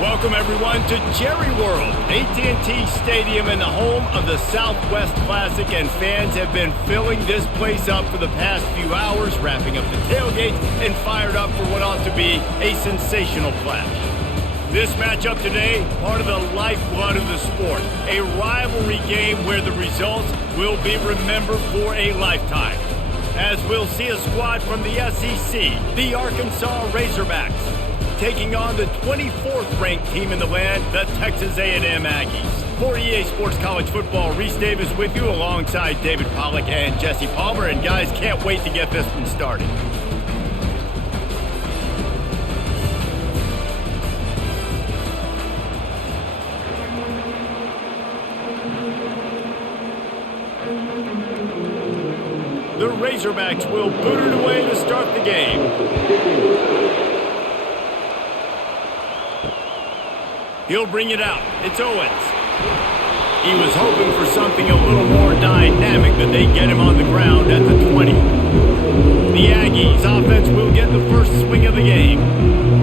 Welcome, everyone, to Jerry World, AT&T Stadium and the home of the Southwest Classic, and fans have been filling this place up for the past few hours, wrapping up the tailgates and fired up for what ought to be a sensational clash. This matchup today, part of the lifeblood of the sport, a rivalry game where the results will be remembered for a lifetime. As we'll see a squad from the SEC, the Arkansas Razorbacks, taking on the 24th ranked team in the land, the Texas A&M Aggies. For EA Sports College Football, Reese Davis with you alongside David Pollack and Jesse Palmer. And guys, can't wait to get this one started. The Razorbacks will boot it away to start the game. He'll bring it out. It's Owens. He was hoping for something a little more dynamic, but they get him on the ground at the 20. The Aggies offense will get the first swing of the game.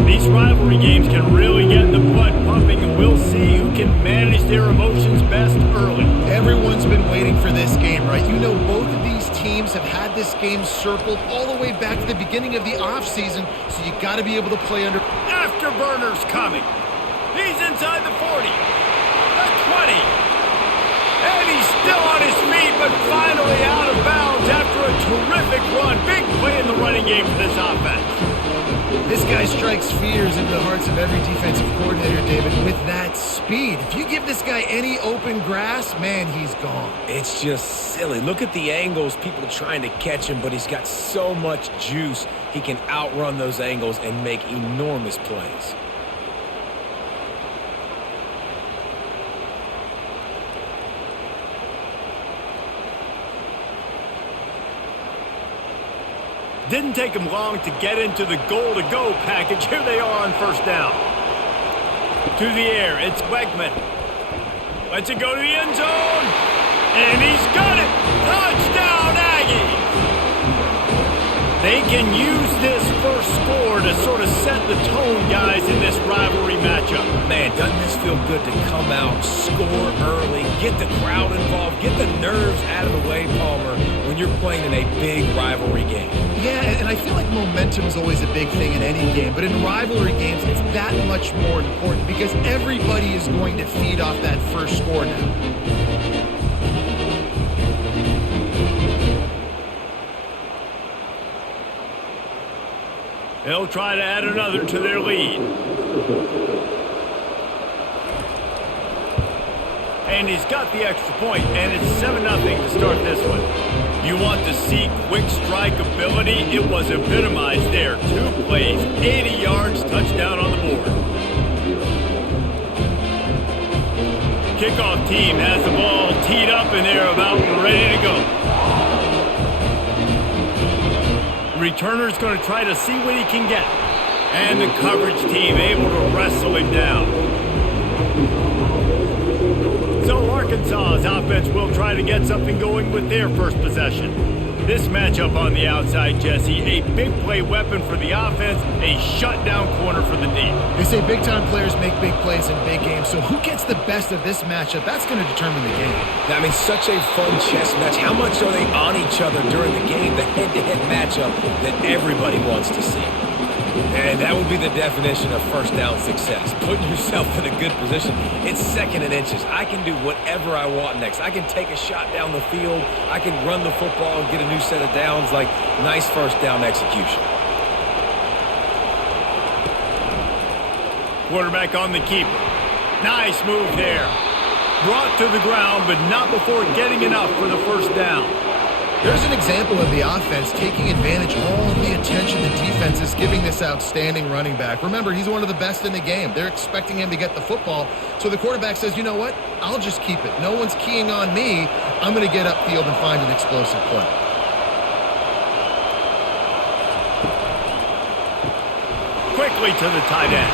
These rivalry games can really get the blood pumping, and we'll see who can manage their emotions best early. Everyone's been waiting for this game, right? You know, both of these teams have had this game circled all the way back to the beginning of the offseason, so you got to be able to play under. Afterburners coming. He's inside the 40, the 20, and he's still on his feet, but finally out of bounds after a terrific run. Big play in the running game for this offense. This guy strikes fears into the hearts of every defensive coordinator, David, with that speed. If you give this guy any open grass, man, he's gone. It's just silly. Look at the angles, people trying to catch him, but he's got so much juice. He can outrun those angles and make enormous plays. Didn't take him long to get into the goal-to-go package. Here they are on first down. To the air, it's Wegman. Lets it go to the end zone. And he's got it. Touchdown, Aggies. They can use this first score to sort of set the tone, guys, in this rivalry matchup. Man, doesn't this feel good to come out, score early, get the crowd involved, get the nerves out of the way, Palmer, when you're playing in a big rivalry game? Yeah, and I feel like momentum is always a big thing in any game, but in rivalry games, it's that much more important because everybody is going to feed off that first score now. They'll try to add another to their lead. And he's got the extra point, and it's 7-0 to start this one. You want to see quick strike ability? It was epitomized there. 2 plays, 80 yards, touchdown on the board. Kickoff team has the ball teed up, and they're about ready to go. Returner's going to try to see what he can get. And the coverage team able to wrestle him down. So Arkansas's offense will try to get something going with their first possession. This matchup on the outside, Jesse, a big play weapon for the offense, a shutdown corner for the D. They say big-time players make big plays in big games, so who gets the best of this matchup? That's going to determine the game. I mean, such a fun chess match. How much are they on each other during the game? The head-to-head matchup that everybody wants to see. And that would be the definition of first down success. Putting yourself in a good position. It's 2nd and inches. I can do whatever I want next. I can take a shot down the field. I can run the football and get a new set of downs. Like, nice first down execution. Quarterback on the keeper. Nice move there. Brought to the ground, but not before getting enough for the first down. There's an example of the offense taking advantage of all of the attention the defense is giving this outstanding running back. Remember, he's one of the best in the game. They're expecting him to get the football. So the quarterback says, you know what? I'll just keep it. No one's keying on me. I'm going to get upfield and find an explosive play. Quickly to the tight end.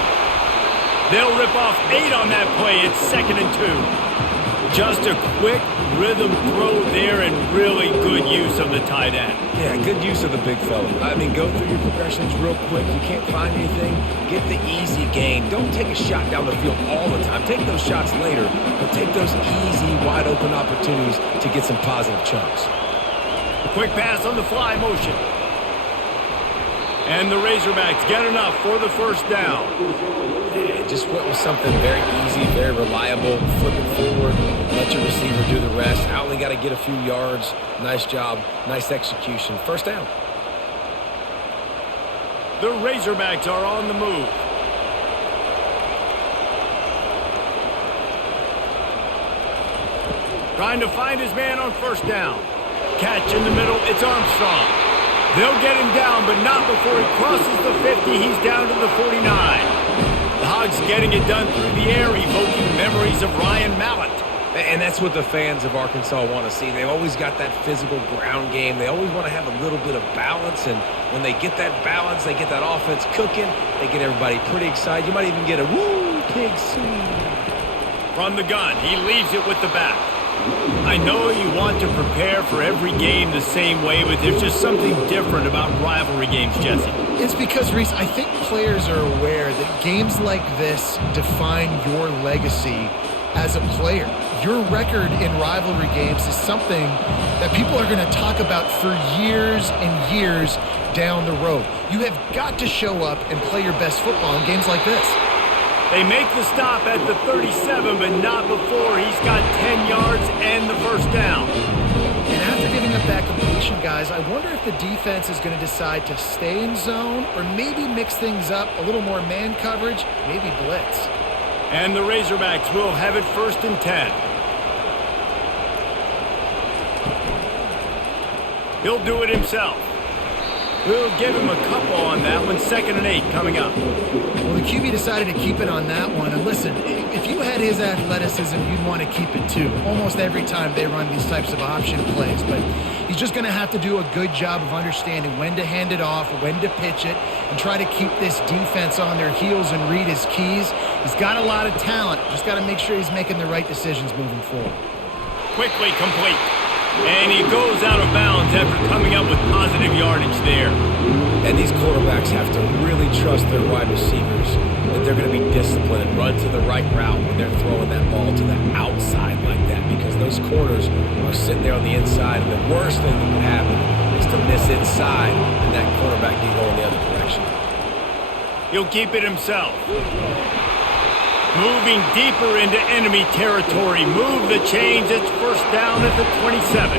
They'll rip off 8 on that play. It's 2nd and 2. Just a quick rhythm throw there and really good use of the tight end. Yeah, good use of the big fella. I mean, go through your progressions real quick. You can't find anything, get the easy gain. Don't take a shot down the field all the time. Take those shots later, but take those easy, wide-open opportunities to get some positive chunks. A quick pass on the fly motion. And the Razorbacks get enough for the first down. Yeah, just went with something very easy, very reliable. Flip it forward, let your receiver do the rest. I only got to get a few yards. Nice job, nice execution. First down. The Razorbacks are on the move. Trying to find his man on first down. Catch in the middle, it's Armstrong. They'll get him down, but not before he crosses the 50. He's down to the 49. The Hogs getting it done through the air, evoking memories of Ryan Mallett. And that's what the fans of Arkansas want to see. They've always got that physical ground game. They always want to have a little bit of balance, and when they get that balance, they get that offense cooking, they get everybody pretty excited. You might even get a woo, pig swing. From the gun, he leaves it with the back. I know you want to prepare for every game the same way, but there's just something different about rivalry games, Jesse. It's because, Reese, I think players are aware that games like this define your legacy as a player. Your record in rivalry games is something that people are going to talk about for years and years down the road. You have got to show up and play your best football in games like this. They make the stop at the 37, but not before he's got 10 yards and the first down. And after giving up that completion, guys, I wonder if the defense is going to decide to stay in zone or maybe mix things up, a little more man coverage, maybe blitz. And the Razorbacks will have it first and 10. He'll do it himself. We'll give him a couple on that one. 2nd and 8 coming up. Well, the QB decided to keep it on that one. And listen, if you had his athleticism, you'd want to keep it too. Almost every time they run these types of option plays. But he's just going to have to do a good job of understanding when to hand it off, when to pitch it, and try to keep this defense on their heels and read his keys. He's got a lot of talent. Just got to make sure he's making the right decisions moving forward. Quickly complete. And he goes out of bounds after coming up with positive yardage there. And these quarterbacks have to really trust their wide receivers that they're going to be disciplined and run to the right route when they're throwing that ball to the outside like that, because those corners are sitting there on the inside, and the worst thing that can happen is to miss inside and that quarterback can go in the other direction. He'll keep it himself. Moving deeper into enemy territory. Move the chains. It's first down at the 27.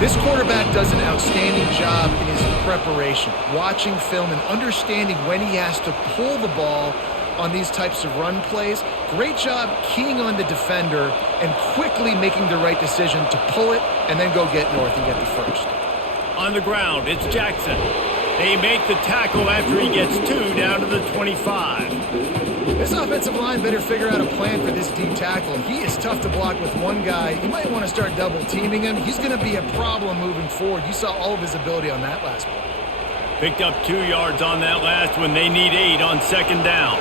This quarterback does an outstanding job in his preparation, watching film and understanding when he has to pull the ball on these types of run plays. Great job keying on the defender and quickly making the right decision to pull it and then go get north and get the first. On the ground, it's Jackson. They make the tackle after he gets 2 down to the 25. This offensive line better figure out a plan for this D tackle. He is tough to block with one guy. You might want to start double teaming him. He's going to be a problem moving forward. You saw all of his ability on that last play. Picked up 2 yards on that last one. They need 8 on 2nd down.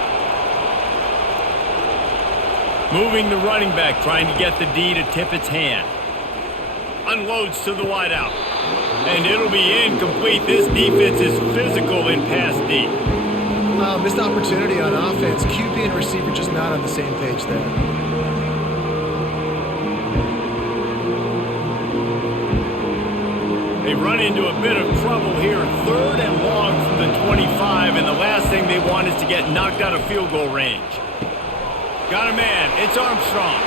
Moving the running back, trying to get the D to tip its hand. Unloads to the wideout. And it'll be incomplete. This defense is physical in pass D. Missed opportunity on offense. QB and receiver just not on the same page there. They run into a bit of trouble here. 3rd and long from the 25, and the last thing they want is to get knocked out of field goal range. Got a man. It's Armstrong.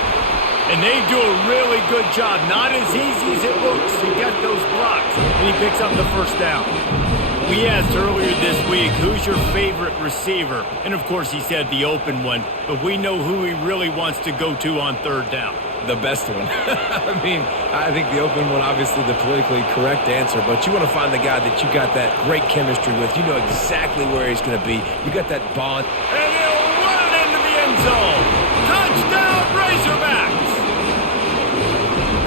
And they do a really good job. Not as easy as it looks to get those blocks. And he picks up the first down. We asked earlier this week, who's your favorite receiver? And of course he said the open one, but we know who he really wants to go to on 3rd down. The best one. I mean, I think the open one, obviously the politically correct answer, but you want to find the guy that you got that great chemistry with. You know exactly where he's going to be. You got that bond. And he'll run it into the end zone. Touchdown, Razorbacks!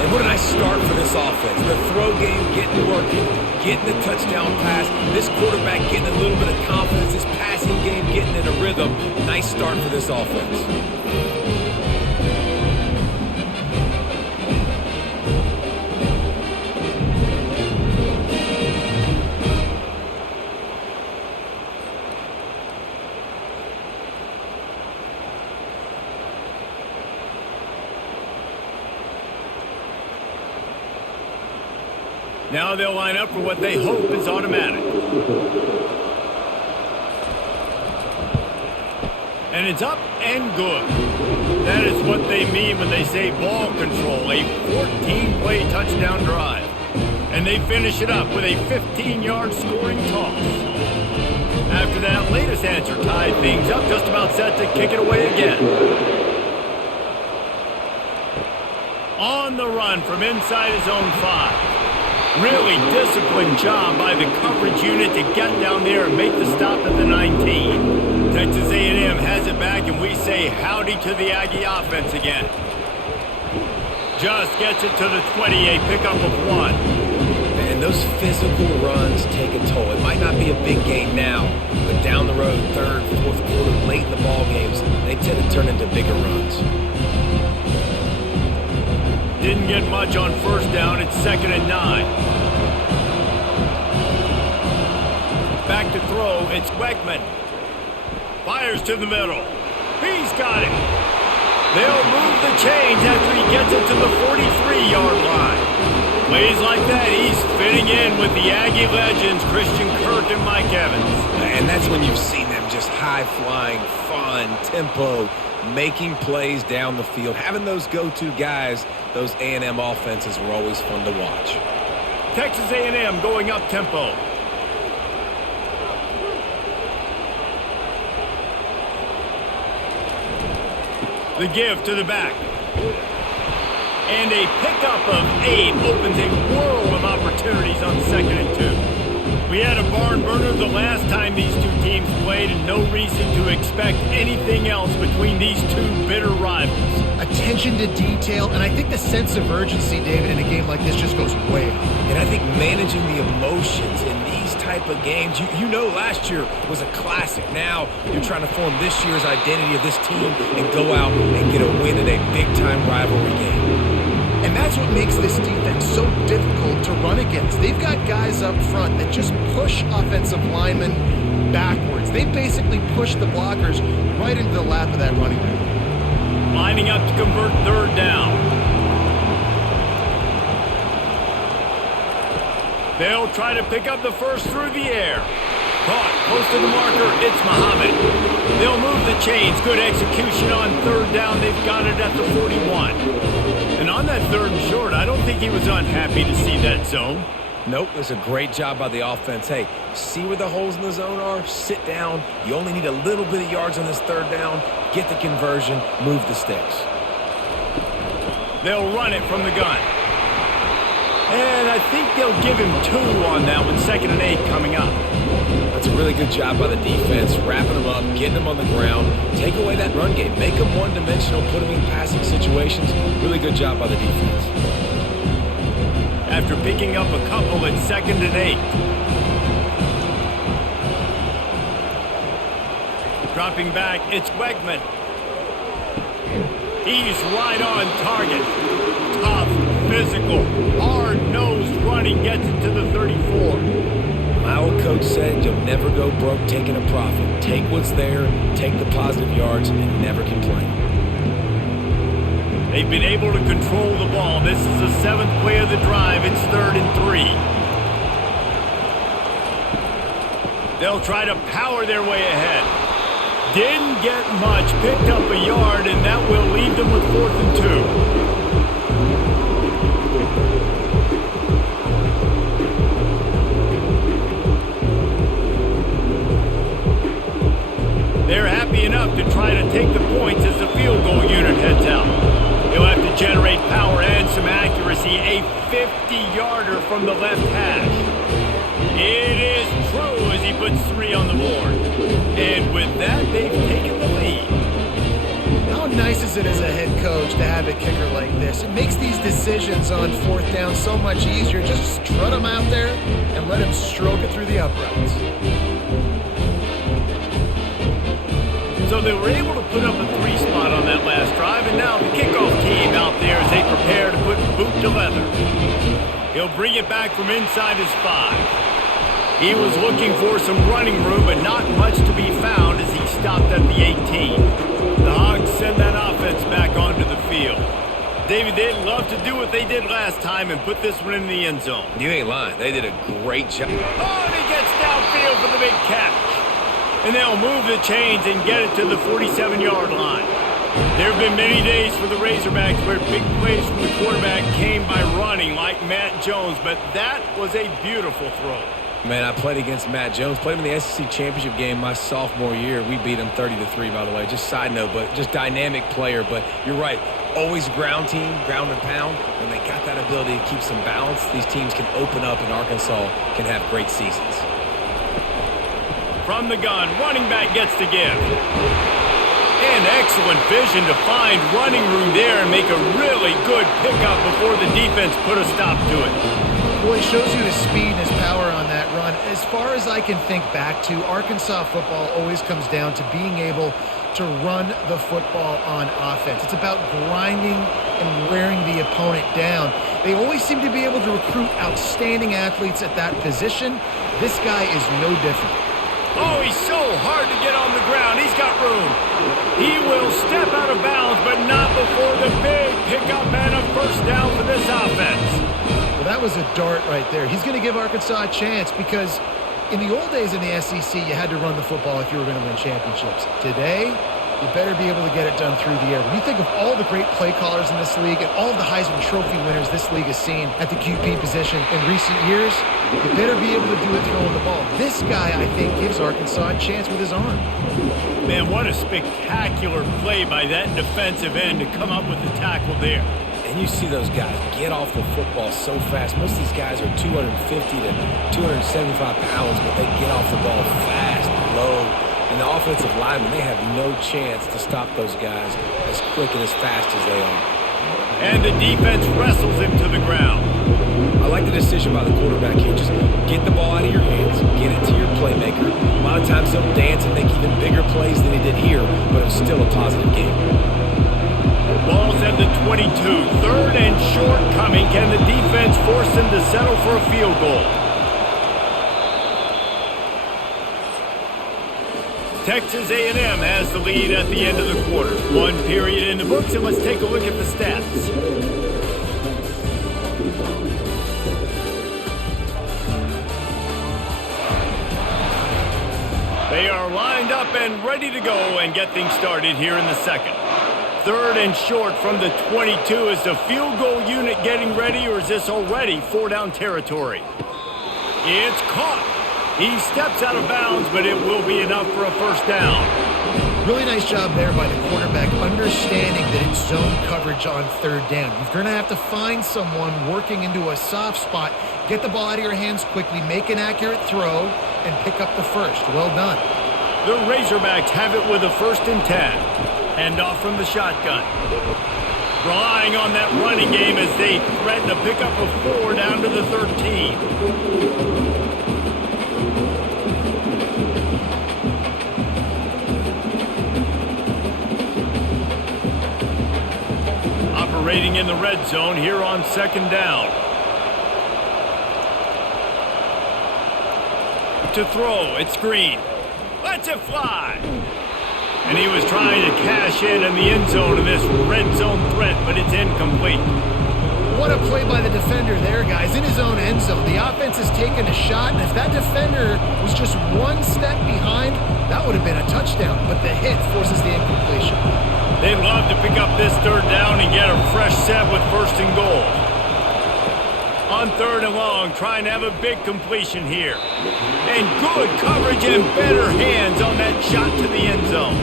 And what a nice start for this offense. The throw game getting working, getting the touchdown pass. This quarterback getting a little bit of confidence. This passing game getting in a rhythm. Nice start for this offense. Now they'll line up for what they hope is automatic. And it's up and good. That is what they mean when they say ball control, a 14-play touchdown drive. And they finish it up with a 15-yard scoring toss. After that latest answer tied things up, just about set to kick it away again. On the run from inside his own 5. Really disciplined job by the coverage unit to get down there and make the stop at the 19. Texas A&M has it back, and we say howdy to the Aggie offense again. Just gets it to the 20, a pickup of 1. And those physical runs take a toll. It might not be a big game now, but down the road, third, fourth quarter, late in the ball games, they tend to turn into bigger runs. Didn't get much on first down. It's 2nd and 9. Back to throw. It's Weckman. Fires to the middle. He's got it. They'll move the chains after he gets it to the 43-yard line. Plays like that, he's fitting in with the Aggie legends, Christian Kirk and Mike Evans. And that's when you've seen them just high-flying, fun, tempo, making plays down the field. Having those go-to guys, those A&M offenses were always fun to watch. Texas A&M going up tempo. The give to the back. And a pickup of 8 opens a world of opportunities on 2nd and 2. We had a barn burner the last time these two teams played, and no reason to expect anything else between these two bitter rivals. Attention to detail, and I think the sense of urgency, David, in a game like this just goes way up. And I think managing the emotions in these type of games, you know last year was a classic. Now you're trying to form this year's identity of this team and go out and get a win in a big-time rivalry game. And that's what makes this defense so difficult to run against. They've got guys up front that just push offensive linemen backwards. They basically push the blockers right into the lap of that running back. Lining up to convert 3rd down. They'll try to pick up the first through the air. Caught close to the marker. It's Muhammad. They'll move the chains. Good execution on 3rd down. They've got it at the 41. And on that 3rd and short, I don't think he was unhappy to see that zone. Nope, it was a great job by the offense. Hey, see where the holes in the zone are? Sit down. You only need a little bit of yards on this 3rd down. Get the conversion. Move the sticks. They'll run it from the gun. And I think they'll give him 2 on that one. 2nd and 8 coming up. That's a really good job by the defense, wrapping them up, getting them on the ground. Take away that run game. Make them one-dimensional, put them in passing situations. Really good job by the defense. After picking up a couple, it's 2nd and 8. Dropping back, it's Weckman. He's right on target. Tough, physical, hard-nosed running gets it to the 34. My old coach said you'll never go broke taking a profit. Take what's there, take the positive yards, and never complain. They've been able to control the ball. This is the 7th play of the drive. It's 3rd and 3. They'll try to power their way ahead. Didn't get much. Picked up a yard, and that will leave them with 4th and 2. They're happy enough to try to take the points as the field goal unit heads out. He'll have to generate power and some accuracy. A 50-yarder from the left hash. It is true as he puts 3 on the board. And with that, they've taken the lead. How nice is it as a head coach to have a kicker like this? It makes these decisions on 4th down so much easier. Just strut him out there and let him stroke it through the uprights. So they were able to put up a 3 spot on that last drive, and now the kickoff team out there as they prepare to put boot to leather. He'll bring it back from inside his 5. He was looking for some running room, but not much to be found as he stopped at the 18. The Hogs send that offense back onto the field. David, they'd love to do what they did last time and put this one in the end zone. You ain't lying. They did a great job. Oh, and he gets downfield for the big catch. And they'll move the chains and get it to the 47-yard line. There have been many days for the Razorbacks where big plays from the quarterback came by running like Matt Jones, but that was a beautiful throw. Man, I played against Matt Jones. Played him in the SEC Championship game my sophomore year. We beat him 30-3, by the way. Just side note, but just dynamic player. But you're right. Always ground team, ground and pound. When they got that ability to keep some balance, these teams can open up, and Arkansas can have great seasons. From the gun, running back gets to give. And excellent vision to find running room there and make a really good pickup before the defense put a stop to it. Boy, it shows you his speed and his power on that run. As far as I can think back to, Arkansas football always comes down to being able to run the football on offense. It's about grinding and wearing the opponent down. They always seem to be able to recruit outstanding athletes at that position. This guy is no different. Oh, he's so hard to get on the ground. He's got room. He will step out of bounds, but not before the big pickup and a first down for this offense. Well, that was a dart right there. He's going to give Arkansas a chance because in the old days in the SEC, you had to run the football if you were going to win championships. Today, you better be able to get it done through the air. When you think of all the great play callers in this league and all of the Heisman Trophy winners this league has seen at the QB position in recent years, you better be able to do it throwing the ball. This guy, I think, gives Arkansas a chance with his arm. Man, what a spectacular play by that defensive end to come up with the tackle there. And you see those guys get off the football so fast. Most of these guys are 250 to 275 pounds, but they get off the ball fast, low. And the offensive linemen, they have no chance to stop those guys as quick and as fast as they are. And the defense wrestles him to the ground. I like the decision by the quarterback here. Just get the ball out of your hands, get it to your playmaker. A lot of times he'll dance and make even bigger plays than he did here, but it was still a positive game. Ball's at the 22. Third and short coming. Can the defense force them to settle for a field goal? Texas A&M has the lead at the end of the quarter. One period in the books, and let's take a look at the stats. They are lined up and ready to go and get things started here in the second. Third and short from the 22. Is the field goal unit getting ready, or is this already four-down territory? It's caught. He steps out of bounds, but it will be enough for a first down. Really nice job there by the quarterback, understanding that it's zone coverage on third down. You're going to have to find someone working into a soft spot, get the ball out of your hands quickly, make an accurate throw, and pick up the first. Well done. The Razorbacks have it with a 1st and 10. Hand off from the shotgun. Relying on that running game as they threaten a pickup of 4 down to the 13. Operating in the red zone here on 2nd down. To throw, it's Green. Lets it fly. And he was trying to cash in the end zone in this red zone threat, but it's incomplete. What a play by the defender there, guys. In his own end zone, the offense has taken a shot, and if that defender was just one step behind, that would have been a touchdown, but the hit forces the incompletion. They'd love to pick up this 3rd down and get a fresh set with 1st and goal. On 3rd and long, trying to have a big completion here. And good coverage and better hands on that shot to the end zone.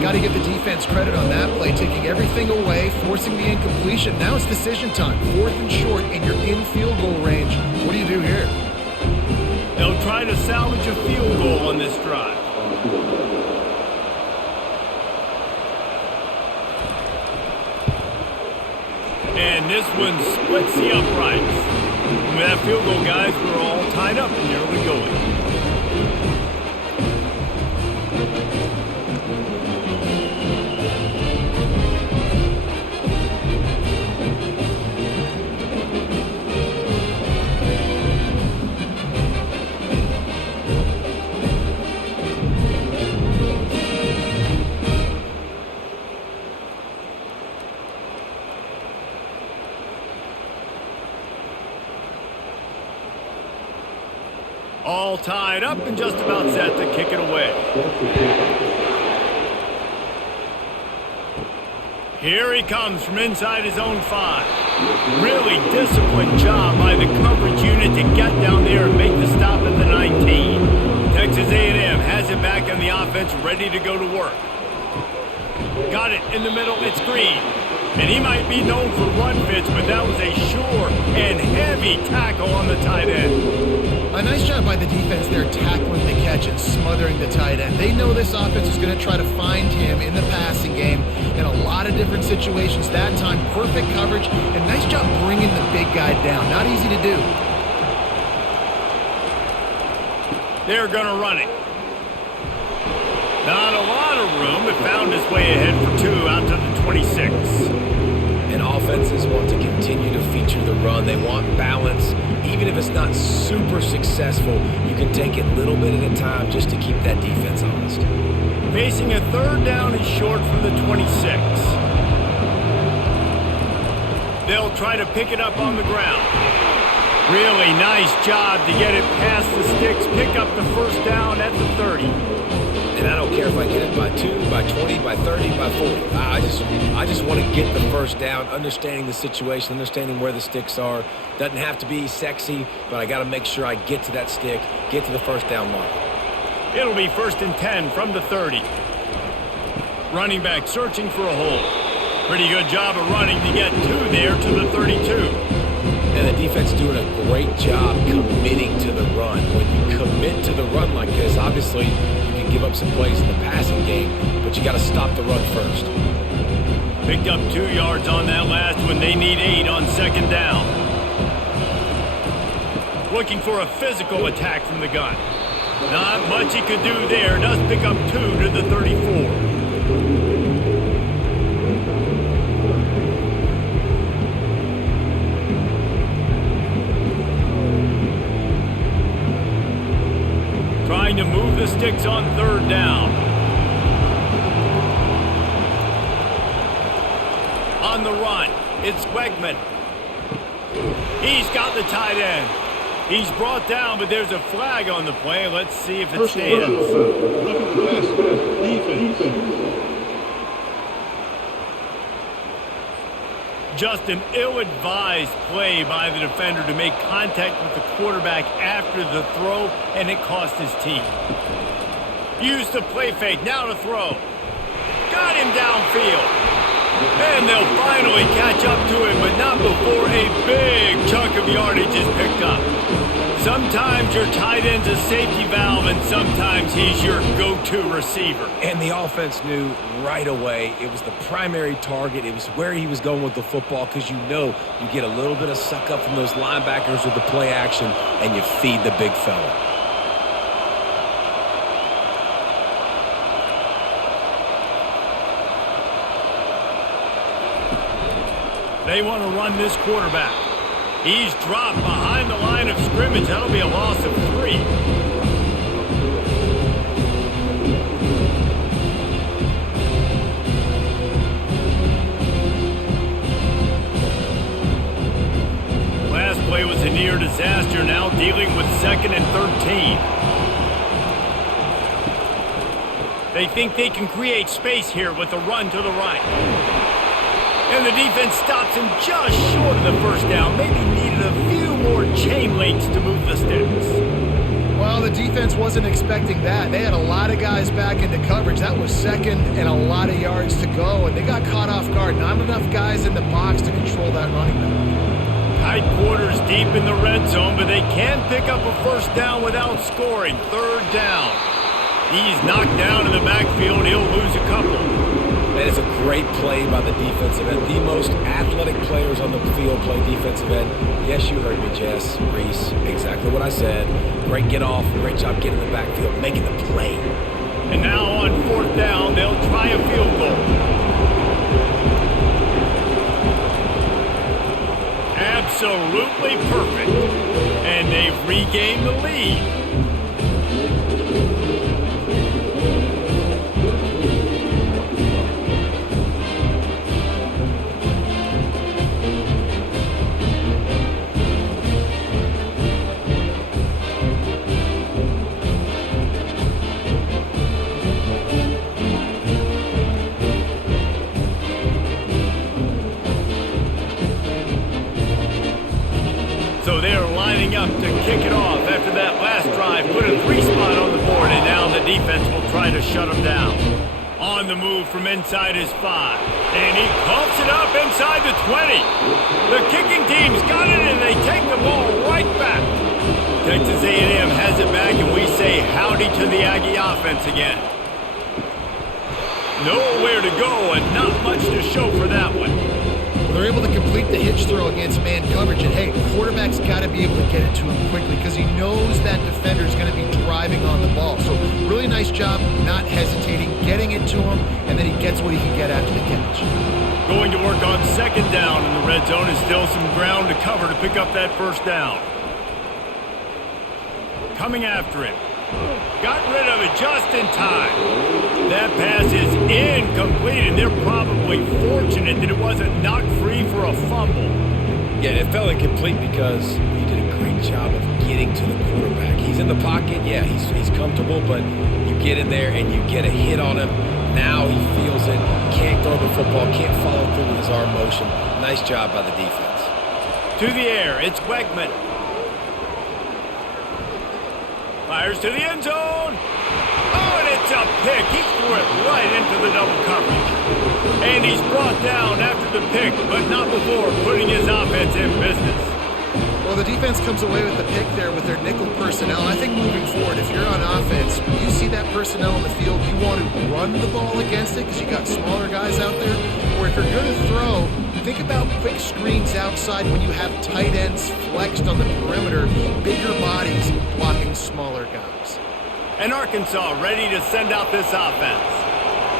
Got to give the defense credit on that play, taking everything away, forcing the incompletion. Now it's decision time. 4th and short, and you're in field goal range. What do you do here? They'll try to salvage a field goal on this drive. And this one splits the uprights. And with that field goal, guys, we're all tied up in the early going. all tied up and just about set to kick it away. Here he comes from inside his own 5. Really disciplined job by the coverage unit to get down there and make the stop at the 19. Texas A&M has it back on the offense, ready to go to work. Got it in the middle, it's Green. And he might be known for run fits, but that was a sure and heavy tackle on the tight end. A nice job by the defense there tackling the catch and smothering the tight end. They know this offense is going to try to find him in the passing game in a lot of different situations. That time, perfect coverage, and nice job bringing the big guy down. Not easy to do. They're going to run it. Not a lot of room, but found his way ahead for 2 out to the 26. And offenses want to continue to feature the run. They want balance. Even if it's not super successful, you can take it a little bit at a time just to keep that defense honest. Facing a 3rd down and short from the 26. They'll try to pick it up on the ground. Really nice job to get it past the sticks, pick up the 1st down at the 30. And I don't care if I get it by 2, by 20, by 30, by 40. I just want to get the 1st down, understanding the situation, understanding where the sticks are. Doesn't have to be sexy, but I got to make sure I get to that stick, get to the 1st down mark. It'll be 1st and 10 from the 30. Running back searching for a hole. Pretty good job of running to get 2 there to the 32. And the defense doing a great job committing to the run. When you commit to the run like this, obviously you can give up some plays in the passing game, but you got to stop the run first. Picked up 2 yards on that last one. They need 8 on 2nd down. Looking for a physical attack from the gun. Not much he could do there. Does pick up 2 to the 34. Trying to move the sticks on 3rd down. On the run, it's Wegman. He's got the tight end. He's brought down, but there's a flag on the play. Let's see if it stands. Just an ill-advised play by the defender to make contact with the quarterback after the throw, and it cost his team. Used the play fake, now to throw. Got him downfield. And they'll finally catch up to him, but not before a big chunk of yardage is picked up. Sometimes your tight end's a safety valve, and sometimes he's your go-to receiver. And the offense knew right away it was the primary target. It was where he was going with the football, because you know you get a little bit of suck up from those linebackers with the play action, and you feed the big fella. They want to run this quarterback. He's dropped behind the line of scrimmage. That'll be a loss of 3. Last play was a near disaster. Now dealing with 2nd and 13. They think they can create space here with a run to the right. And the defense stops him just short of the 1st down. Maybe needed a few more chain links to move the sticks. Well, the defense wasn't expecting that. They had a lot of guys back into coverage. That was 2nd and a lot of yards to go, and they got caught off guard. Not enough guys in the box to control that running back. Tight quarters deep in the red zone, but they can pick up a 1st down without scoring. 3rd down. He's knocked down in the backfield. He'll lose a couple. That is a great play by the defensive end. The most athletic players on the field play defensive end. Yes, you heard me, Jess, Reese. Exactly what I said. Great get off. Great job getting in the backfield, making the play. And now on 4th down, they'll try a field goal. Absolutely perfect. And they've regained the lead. up to kick it off after that last drive. Put a 3 spot on the board, and now the defense will try to shut him down. On the move from inside his 5. And he coughs it up inside the 20. The kicking team's got it, and they take the ball right back. Texas A&M has it back, and we say howdy to the Aggie offense again. Nowhere to go, and not much to show for that one. They're able to complete the hitch throw against man coverage, and hey, the quarterback's got to be able to get it to him quickly because he knows that defender's going to be driving on the ball. So really nice job not hesitating, getting it to him, and then he gets what he can get after the catch. Going to work on second down in the red zone, is still some ground to cover to pick up that first down. Coming after him. Got rid of it just in time. That pass is incomplete, and they're probably fortunate that it wasn't knocked free for a fumble. Yeah, it fell incomplete because he did a great job of getting to the quarterback. He's in the pocket. Yeah, he's comfortable, but you get in there and you get a hit on him. Now he feels it. Can't throw the football. Can't follow through with his arm motion. Nice job by the defense. To the air, it's Weckman. Fires to the end zone. Oh, and it's a pick. He threw it right into the double coverage. And he's brought down after the pick, but not before putting his offense in business. Well, the defense comes away with the pick there with their nickel personnel. I think moving forward, if you're on offense, when you see that personnel in the field, you want to run the ball against it because you got smaller guys out there. Or if you're going to throw, think about quick screens outside when you have tight ends flexed on the perimeter, bigger bodies blocking smaller guys. And Arkansas ready to send out this offense.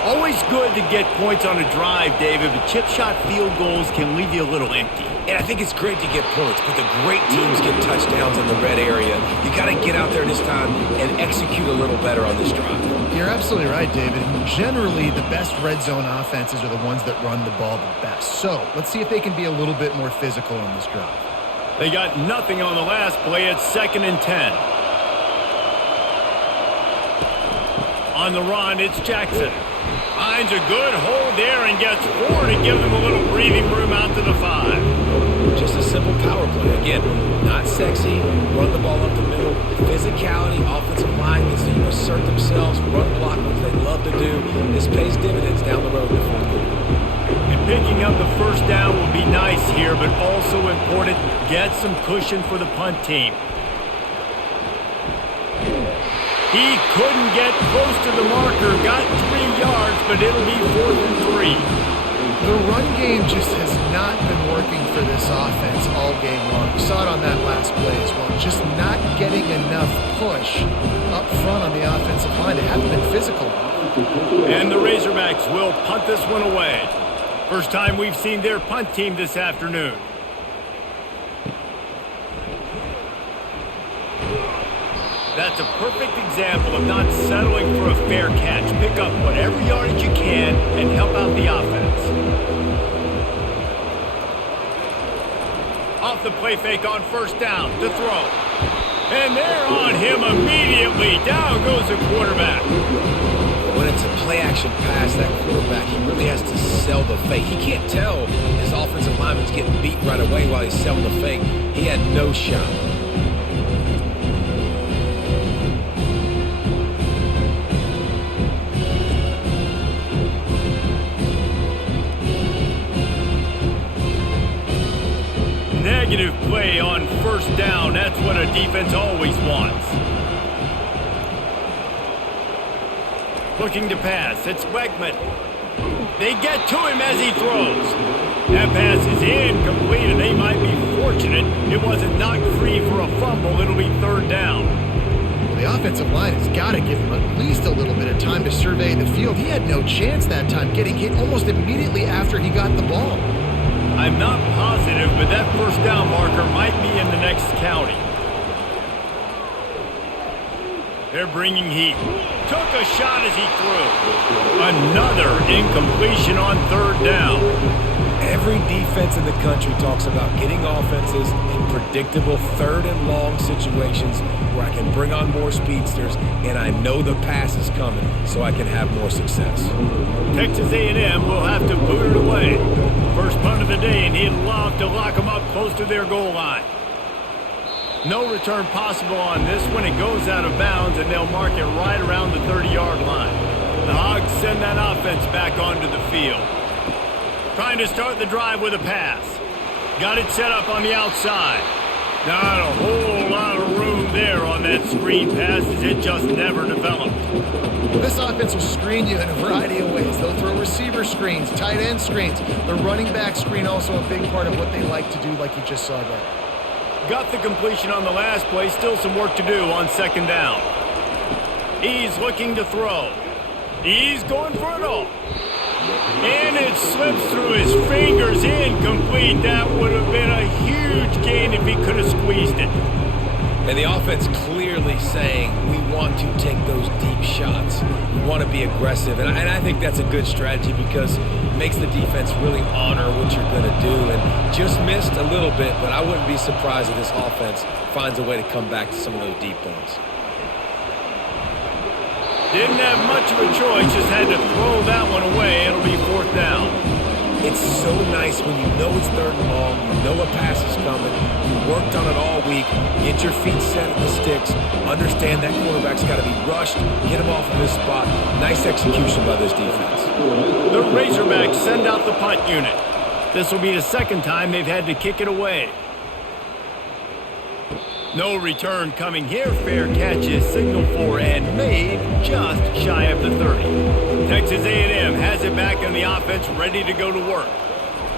Always good to get points on a drive, David, but chip shot field goals can leave you a little empty. And I think it's great to get points, but the great teams get touchdowns in the red area. You got to get out there this time and execute a little better on this drive. You're absolutely right, David. Generally, the best red zone offenses are the ones that run the ball the best. So let's see if they can be a little bit more physical on this drive. They got nothing on the last play. It's 2nd and 10. On the run, it's Jackson. Finds a good hold there and gets 4 to give them a little breathing room out to the 5. Just a simple power play. Again, not sexy, run the ball up the middle. Physicality, offensive line gets to assert themselves, run block, what they love to do. This pays dividends down the road in the fourth quarter. And picking up the first down will be nice here, but also important, get some cushion for the punt team. He couldn't get close to the marker, got 3 yards, but it'll be 4th and 3. The run game just has not been working for this offense all game long. We saw it on that last play as well. Just not getting enough push up front on the offensive line. They haven't been physical. And the Razorbacks will punt this one away. First time we've seen their punt team this afternoon. That's a perfect example of not settling for a fair catch. Pick up whatever yardage you can and help out the offense. Off the play fake on first down to throw. And they're on him immediately. Down goes the quarterback. When it's a play-action pass, that quarterback, he really has to sell the fake. He can't tell his offensive lineman's getting beat right away while he's selling the fake. He had no shot. Negative play on first down. That's what a defense always wants. Looking to pass. It's Weckman. They get to him as he throws. That pass is incomplete, and they might be fortunate it wasn't knocked free for a fumble. It'll be 3rd down. Well, the offensive line has got to give him at least a little bit of time to survey the field. He had no chance that time, getting hit almost immediately after he got the ball. I'm not positive, but that first down marker might be in the next county. They're bringing heat. Took a shot as he threw. Another incompletion on 3rd down. Every defense in the country talks about getting offenses in predictable 3rd and long situations where I can bring on more speedsters and I know the pass is coming so I can have more success. Texas A&M will have to boot it away. First punt of the day, and he'd love to lock them up close to their goal line. No return possible on this one. It goes out of bounds, and they'll mark it right around the 30-yard line. The Hogs send that offense back onto the field. Trying to start the drive with a pass. Got it set up on the outside. Not a whole lot of room there on that screen pass as it just never developed. Well, this offense will screen you in a variety of ways. They'll throw receiver screens, tight end screens. The running back screen also a big part of what they like to do, like you just saw there. Got the completion on the last play. Still some work to do on second down. He's looking to throw. He's going for it all. And it slips through his fingers, incomplete. That would have been a huge gain if he could have squeezed it. And the offense clearly saying, we want to take those deep shots. We want to be aggressive. And I think that's a good strategy because it makes the defense really honor what you're going to do. And just missed a little bit, but I wouldn't be surprised if this offense finds a way to come back to some of those deep balls. Didn't have much of a choice, just had to throw that one away. It'll be fourth down. It's so nice when you know it's third and long, you know a pass is coming, you worked on it all week, get your feet set at the sticks, understand that quarterback's got to be rushed, get him off of his spot. Nice execution by this defense. The Razorbacks send out the punt unit. This will be the second time they've had to kick it away. No return coming here. Fair catch is signaled for and made just shy of the 30. Texas A&M has it back in the offense, ready to go to work.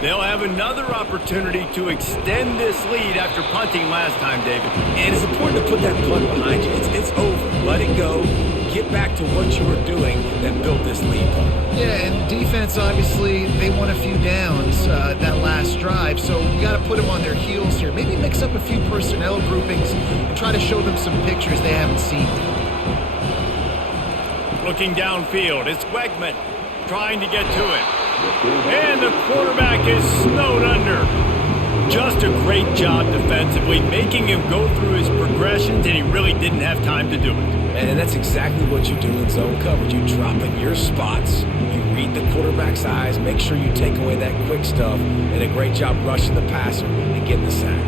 They'll have another opportunity to extend this lead after punting last time, David. And it's important to put that punt behind you. It's over. Let it go. Get back to what you were doing that built this lead. Yeah, and defense, obviously, they won a few downs that last drive, so you got to put them on their heels here. Maybe mix up a few personnel groupings and try to show them some pictures they haven't seen. Looking downfield, it's Wegman trying to get to it. And the quarterback is snowed under. Just a great job defensively, making him go through his progressions, and he really didn't have time to do it. And that's exactly what you do in zone coverage. You drop in your spots, you read the quarterback's eyes, make sure you take away that quick stuff, and a great job rushing the passer and getting the sack.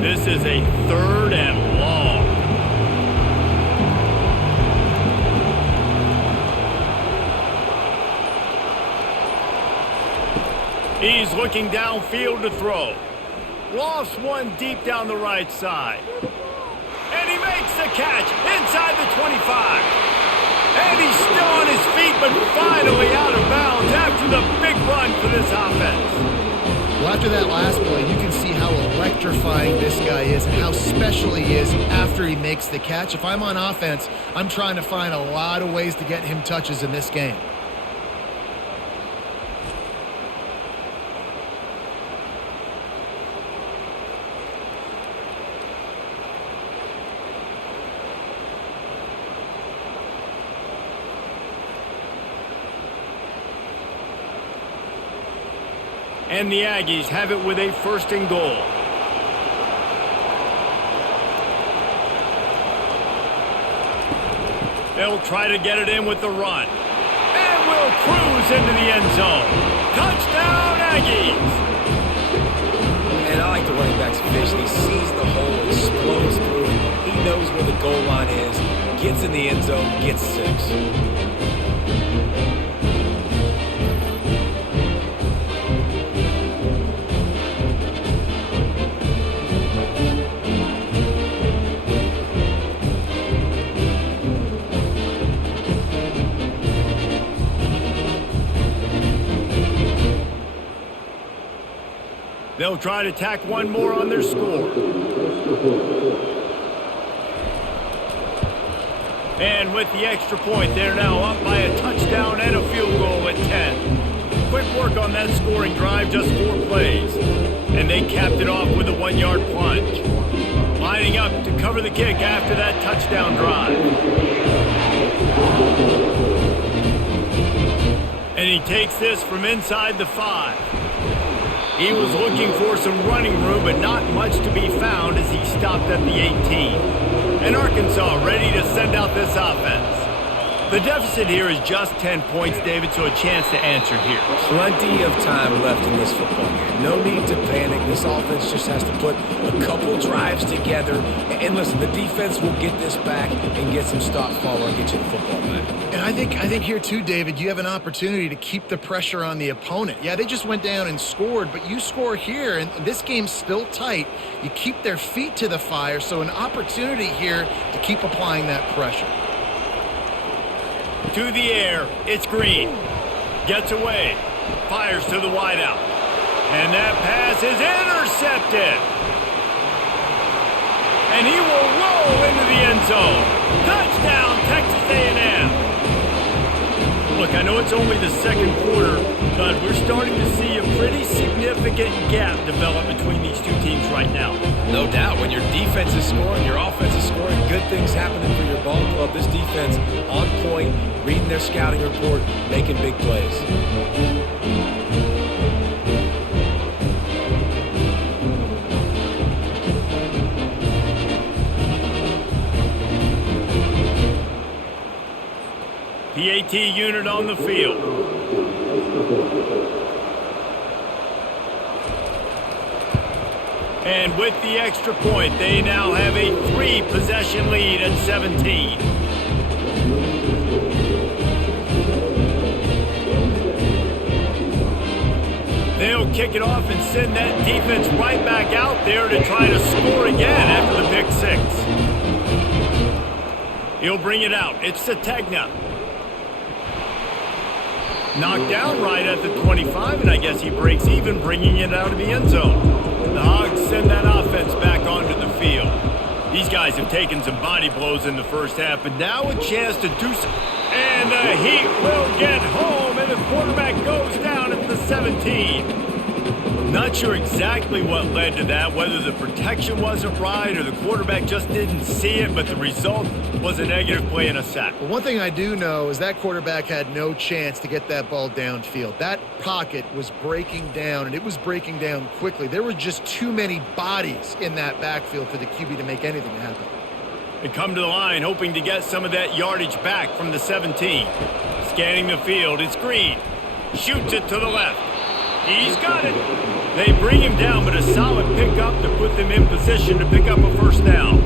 This is a third and long. He's looking downfield to throw. Lofts one deep down the right side. And he makes the catch inside the 25. And he's still on his feet, but finally out of bounds after the big run for this offense. Well, after that last play, you can see how electrifying this guy is and how special he is after he makes the catch. If I'm on offense, I'm trying to find a lot of ways to get him touches in this game. And the Aggies have it with a first and goal. They'll try to get it in with the run. And will cruise into the end zone. Touchdown, Aggies! And I like the running back's vision. He sees the hole, explodes through it. He knows where the goal line is, gets in the end zone, gets 6. They'll try to tack one more on their score. And with the extra point, they're now up by a touchdown and a field goal at 10. Quick work on that scoring drive, just 4 plays. And they capped it off with a 1-yard plunge. Lining up to cover the kick after that touchdown drive. And he takes this from inside the 5. He was looking for some running room, but not much to be found as he stopped at the 18. And Arkansas ready to send out this offense. The deficit here is just 10 points, David, so a chance to answer here. Plenty of time left in this football game. No need to panic. This offense just has to put a couple drives together. And listen, the defense will get this back and get some stop follow and get you the football back. And I think here too, David, you have an opportunity to keep the pressure on the opponent. Yeah, they just went down and scored, but you score here, and this game's still tight. You keep their feet to the fire, so an opportunity here to keep applying that pressure. To the air, it's Green. Gets away, fires to the wideout. And that pass is intercepted. And he will roll into the end zone. Touchdown, Texas A&M. Look, I know it's only the second quarter, but we're starting to see a pretty significant gap develop between these two teams right now. No doubt. When your defense is scoring, your offense is scoring, good things happening for your ball club. This defense on point, reading their scouting report, making big plays. PAT unit on the field. And with the extra point, they now have a 3-possession lead at 17. They'll kick it off and send that defense right back out there to try to score again after the pick six. He'll bring it out. It's Sategna. Knocked down right at the 25, and I guess he breaks even, bringing it out of the end zone. The Hogs send that offense back onto the field. These guys have taken some body blows in the first half, but now a chance to do some. And the Heat will get home, and the quarterback goes down at the 17. Not sure exactly what led to that, whether the protection wasn't right or the quarterback just didn't see it, but the result was a negative play and a sack. Well, one thing I do know is that quarterback had no chance to get that ball downfield. That pocket was breaking down, and it was breaking down quickly. There were just too many bodies in that backfield for the QB to make anything happen. They come to the line hoping to get some of that yardage back from the 17. Scanning the field, it's Green. Shoots it to the left. He's got it. They bring him down, but a solid pickup to put them in position to pick up a first down.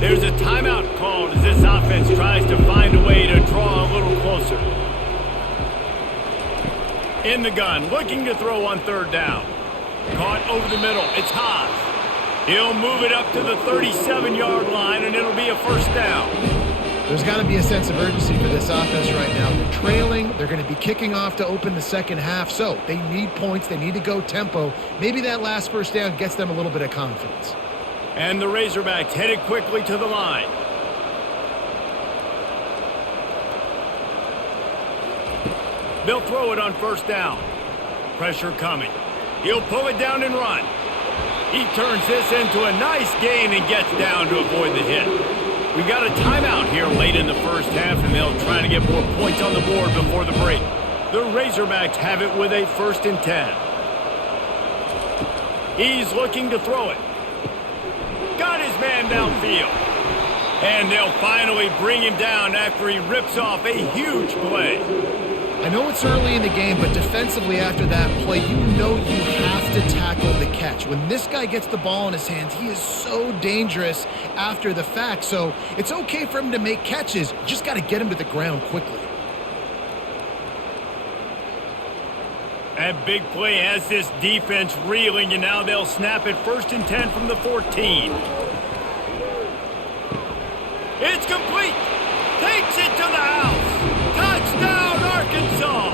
There's a timeout called as this offense tries to find a way to draw a little closer. In the gun, looking to throw on third down. Caught over the middle, it's Haas. He'll move it up to the 37-yard line, and it'll be a first down. There's got to be a sense of urgency for this offense right now. They're trailing. They're going to be kicking off to open the second half, so they need points. They need to go tempo. Maybe that last first down gets them a little bit of confidence. And the Razorbacks headed quickly to the line. They'll throw it on first down. Pressure coming. He'll pull it down and run. He turns this into a nice gain and gets down to avoid the hit. We've got a timeout here late in the first half, and they'll try to get more points on the board before the break. The Razorbacks have it with a 1st and 10. He's looking to throw it. Got his man downfield. And they'll finally bring him down after he rips off a huge play. I know it's early in the game, but defensively after that play, you know you have to tackle the catch. When this guy gets the ball in his hands, he is so dangerous after the fact. So it's okay for him to make catches. You just got to get him to the ground quickly. That big play has this defense reeling, and now they'll snap it 1st and 10 from the 14. It's complete. Takes it to the house. Touchdown, Arkansas!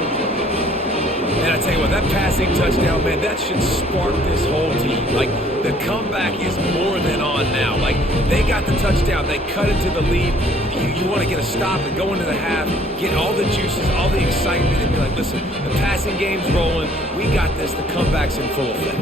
And I tell you what, that passing touchdown, man, that should spark this whole team. Like, the comeback is more than on now. Like, they got the touchdown. They cut into the lead. You want to get a stop and go into the half, get all the juices, all the excitement, and be like, listen, the passing game's rolling. We got this. The comeback's in full effect.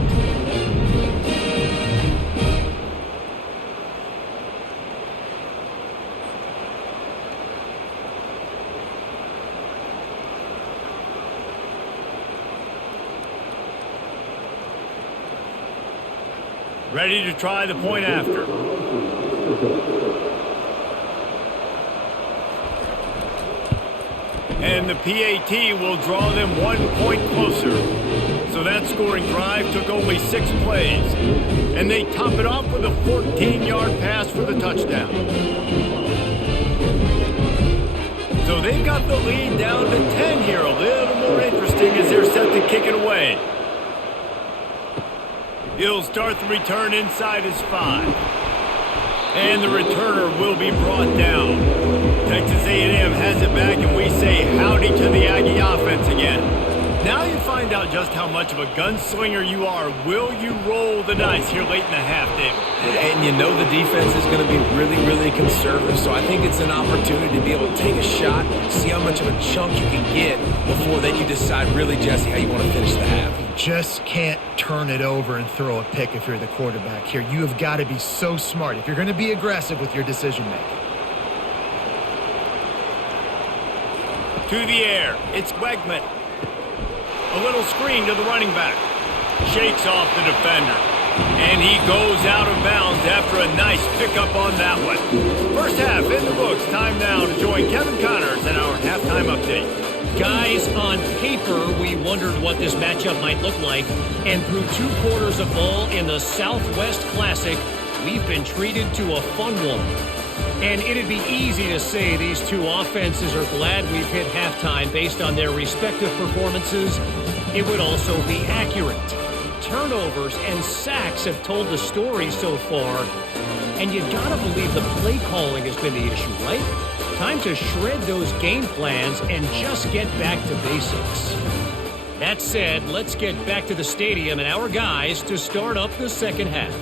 Ready to try the point after. and the PAT will draw them 1 point closer. So that scoring drive took only 6 plays, and they top it off with a 14-yard pass for the touchdown. So they've got the lead down to 10 here. A little more interesting as they're set to kick it away. He'll start the return inside his 5. And the returner will be brought down. Texas A&M has it back, and we say howdy to the Aggie offense again. Now you find out just how much of a gunslinger you are. Will you roll the dice here late in the half, David? And you know the defense is going to be really, really conservative, so I think it's an opportunity to be able to take a shot, see how much of a chunk you can get before then you decide really, Jesse, how you want to finish the half. You just can't turn it over and throw a pick if you're the quarterback here. You have got to be so smart if you're going to be aggressive with your decision-making. To the air, it's Wegman. A little screen to the running back. Shakes off the defender. And he goes out of bounds after a nice pickup on that one. First half in the books. Time now to join Kevin Connors in our halftime update. Guys, on paper, we wondered what this matchup might look like. And through 2 quarters of ball in the Southwest Classic, we've been treated to a fun one. And it'd be easy to say these two offenses are glad we've hit halftime based on their respective performances. It would also be accurate. Turnovers and sacks have told the story so far. And you gotta believe the play calling has been the issue, right? Time to shred those game plans and just get back to basics. That said, let's get back to the stadium and our guys to start up the second half.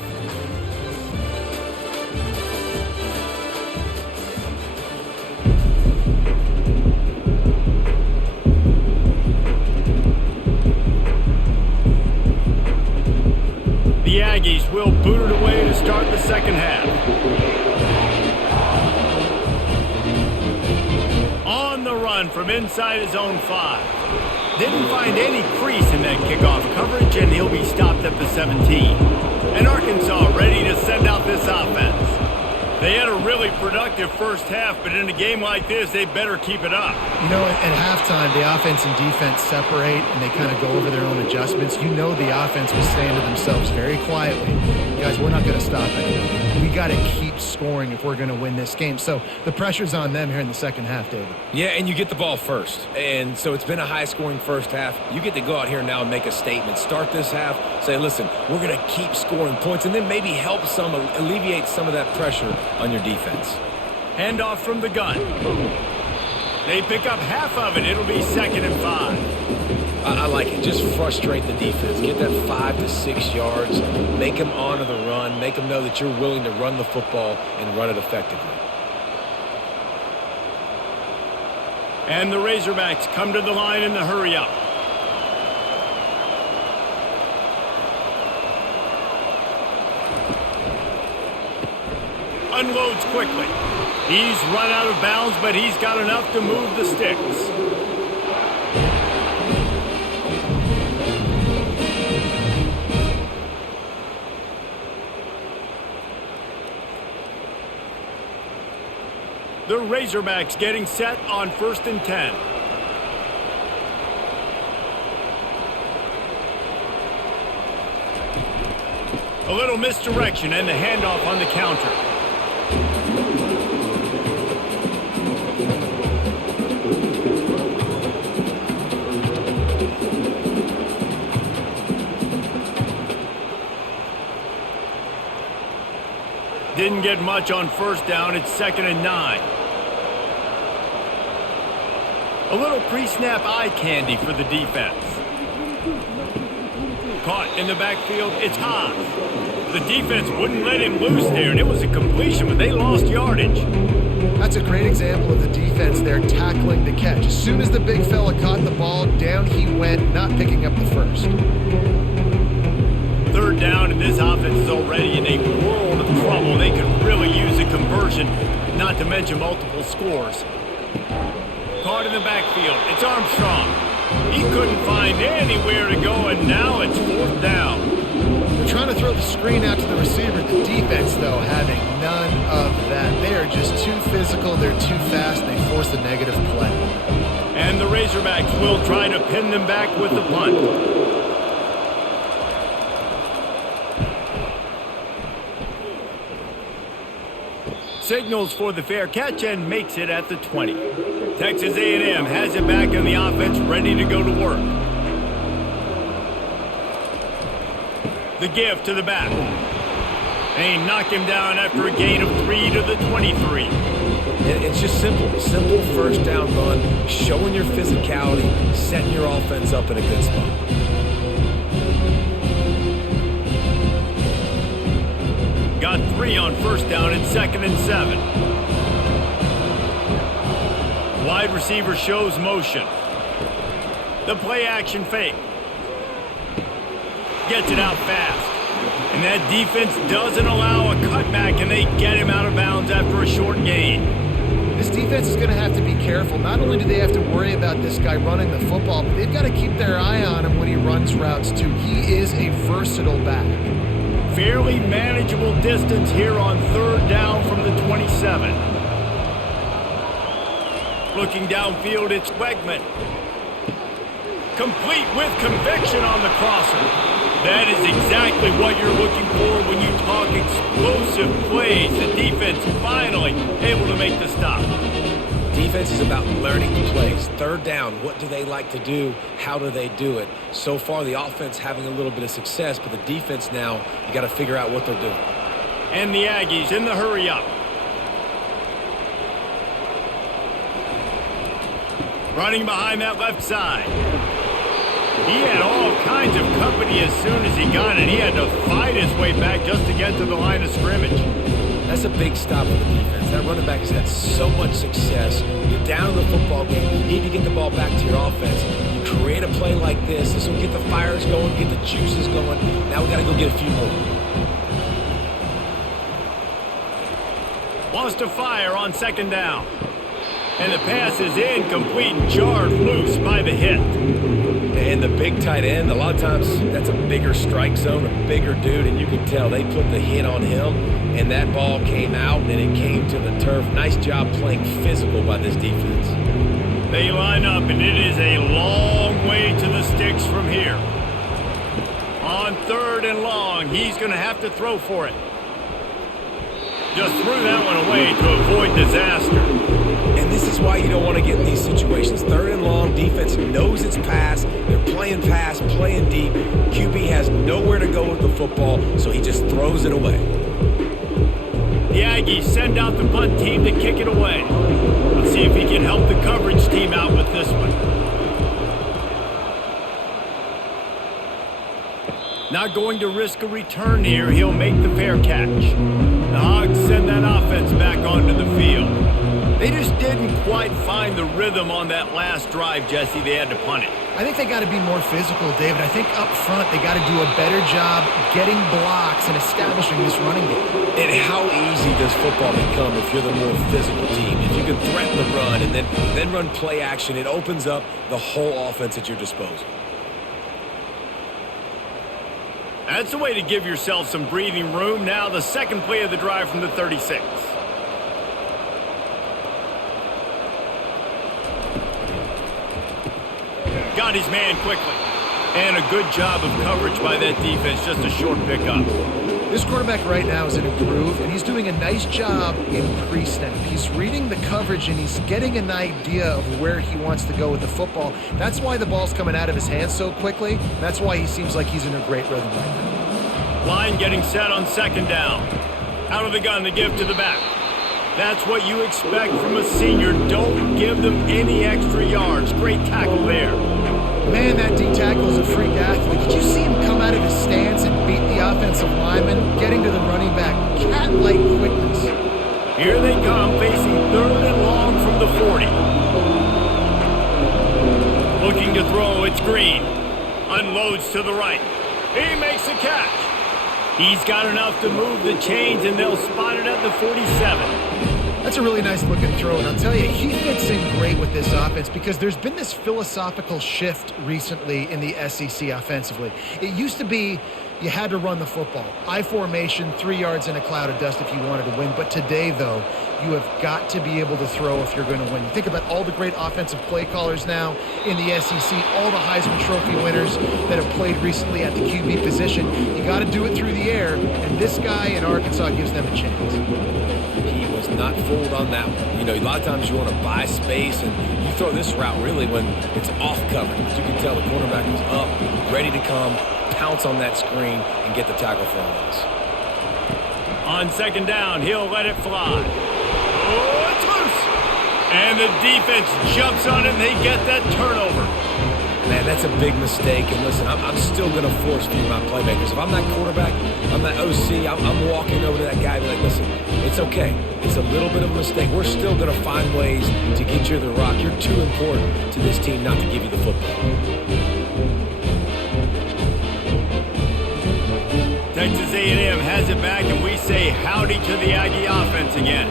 The Aggies will boot it away to start the second half. On the run from inside his own 5. Didn't find any crease in that kickoff coverage, and he'll be stopped at the 17. And Arkansas ready to send out this offense. They had a really productive first half, but in a game like this, they better keep it up. You know, at halftime, the offense and defense separate, and they kind of go over their own adjustments. You know the offense was saying to themselves very quietly, guys, we're not going to stop anybody. We got to keep scoring if we're going to win this game. So the pressure's on them here in the second half, David. Yeah, and you get the ball first. And so it's been a high-scoring first half. You get to go out here now and make a statement. Start this half, say, listen, we're going to keep scoring points, and then maybe help alleviate some of that pressure on your defense. Handoff from the gun. They pick up half of it. It'll be 2nd and 5. I like it. Just frustrate the defense. Get that 5 to 6 yards. Make them honor the run. Make them know that you're willing to run the football and run it effectively. And the Razorbacks come to the line in the hurry-up. Unloads quickly. He's run out of bounds, but he's got enough to move the sticks. The Razorbacks getting set on 1st and 10. A little misdirection and the handoff on the counter. Didn't get much on 1st down. It's 2nd and 9. A little pre-snap eye candy for the defense. Caught in the backfield. It's Haas. The defense wouldn't let him loose there, and it was a completion, but they lost yardage. That's a great example of the defense there tackling the catch. As soon as the big fella caught the ball, down he went, not picking up the first. 3rd down, and this offense is already in a world of trouble. They could really use a conversion, not to mention multiple scores. Caught in the backfield. It's Armstrong. He couldn't find anywhere to go, and now it's 4th down. They're trying to throw the screen out to the receiver. The defense, though, having none of that. They are just too physical. They're too fast. They force a negative play. And the Razorbacks will try to pin them back with the punt. Signals for the fair catch and makes it at the 20. Texas A&M has it back in the offense, ready to go to work. The give to the back. They knock him down after a gain of 3 to the 23. It's just simple first down run, showing your physicality, setting your offense up in a good spot. Got 3 on first down at 2nd and 7. Wide receiver shows motion. The play action fake. Gets it out fast. And that defense doesn't allow a cutback, and they get him out of bounds after a short gain. This defense is going to have to be careful. Not only do they have to worry about this guy running the football, but they've got to keep their eye on him when he runs routes too. He is a versatile back. Fairly manageable distance here on 3rd down from the 27. Looking downfield, it's Wegman. Complete with conviction on the crosser. That is exactly what you're looking for when you talk explosive plays. The defense finally able to make the stop. Defense is about learning the plays. 3rd down, what do they like to do? How do they do it? So far, the offense having a little bit of success, but the defense now, you got to figure out what they're doing. And the Aggies in the hurry up. Running behind that left side. He had all kinds of company as soon as he got it. He had to fight his way back just to get to the line of scrimmage. That's a big stop for the defense. That running back has had so much success. You're down in the football game. You need to get the ball back to your offense. You create a play like this. This will get the fires going, get the juices going. Now we got to go get a few more. Wants to fire on 2nd down. And the pass is incomplete and jarred loose by the hit. And the big tight end, a lot of times that's a bigger strike zone, a bigger dude, and you can tell they put the hit on him, and that ball came out, and it came to the turf. Nice job playing physical by this defense. They line up, and it is a long way to the sticks from here. On 3rd and long, he's going to have to throw for it. Just threw that one away to avoid disaster. And this is why you don't want to get in these situations. 3rd and long, defense knows it's pass. They're playing pass, playing deep. QB has nowhere to go with the football, so he just throws it away. The Aggies send out the punt team to kick it away. Let's see if he can help the coverage team out with this one. Not going to risk a return here. He'll make the fair catch. The Hogs send that offense back onto the field. They just didn't quite find the rhythm on that last drive, Jesse. They had to punt it. I think they got to be more physical, David. I think up front they got to do a better job getting blocks and establishing this running game. And how easy does football become if you're the more physical team? If you can threaten the run and then run play action, it opens up the whole offense at your disposal. That's the way to give yourself some breathing room. Now the second play of the drive from the 36. Got his man quickly. And a good job of coverage by that defense. Just a short pickup. This quarterback right now is in a groove, and he's doing a nice job in pre-snap. He's reading the coverage, and he's getting an idea of where he wants to go with the football. That's why the ball's coming out of his hands so quickly. That's why he seems like he's in a great rhythm right now. Line getting set on 2nd down. Out of the gun, the give to the back. That's what you expect from a senior. Don't give them any extra yards. Great tackle there. Man, that D-tackle is a freak athlete. Did you see him come out of his stance and beat the offensive lineman, getting to the running back? Cat-like quickness. Here they come, facing 3rd and long from the 40. Looking to throw, it's Green. Unloads to the right. He makes the catch. He's got enough to move the chains, and they'll spot it at the 47. That's a really nice looking throw, and I'll tell you, he fits in great with this offense because there's been this philosophical shift recently in the SEC offensively. It used to be you had to run the football. I formation, 3 yards in a cloud of dust if you wanted to win. But today, though, you have got to be able to throw if you're going to win. You think about all the great offensive play callers now in the SEC, all the Heisman Trophy winners that have played recently at the QB position. You got to do it through the air, and this guy in Arkansas gives them a chance. He was not fooled on that one. You know, a lot of times you want to buy space, and you throw this route really when it's off coverage. But you can tell the quarterback is up, ready to come, pounce on that screen, and get the tackle for a loss. On second down, he'll let it fly. Oh, it's loose! And the defense jumps on it, and they get that turnover. Man, that's a big mistake. And listen, I'm still going to force feed my playmakers. If I'm that quarterback, I'm that OC, I'm walking over to that guy and be like, listen, it's okay. It's a little bit of a mistake. We're still going to find ways to get you the rock. You're too important to this team not to give you the football. Texas A&M has it back, and we say howdy to the Aggie offense again.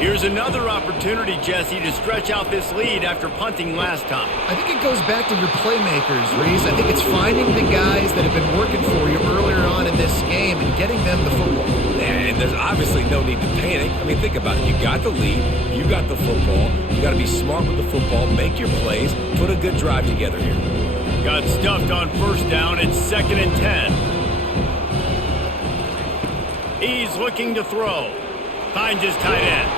Here's another opportunity, Jesse, to stretch out this lead after punting last time. I think it goes back to your playmakers, Reese. I think it's finding the guys that have been working for you earlier on in this game and getting them the football. And there's obviously no need to panic. I mean, think about it. You got the lead. You got the football. You got to be smart with the football. Make your plays. Put a good drive together here. Got stuffed on first down. It's 2nd and 10. He's looking to throw. Finds his tight end.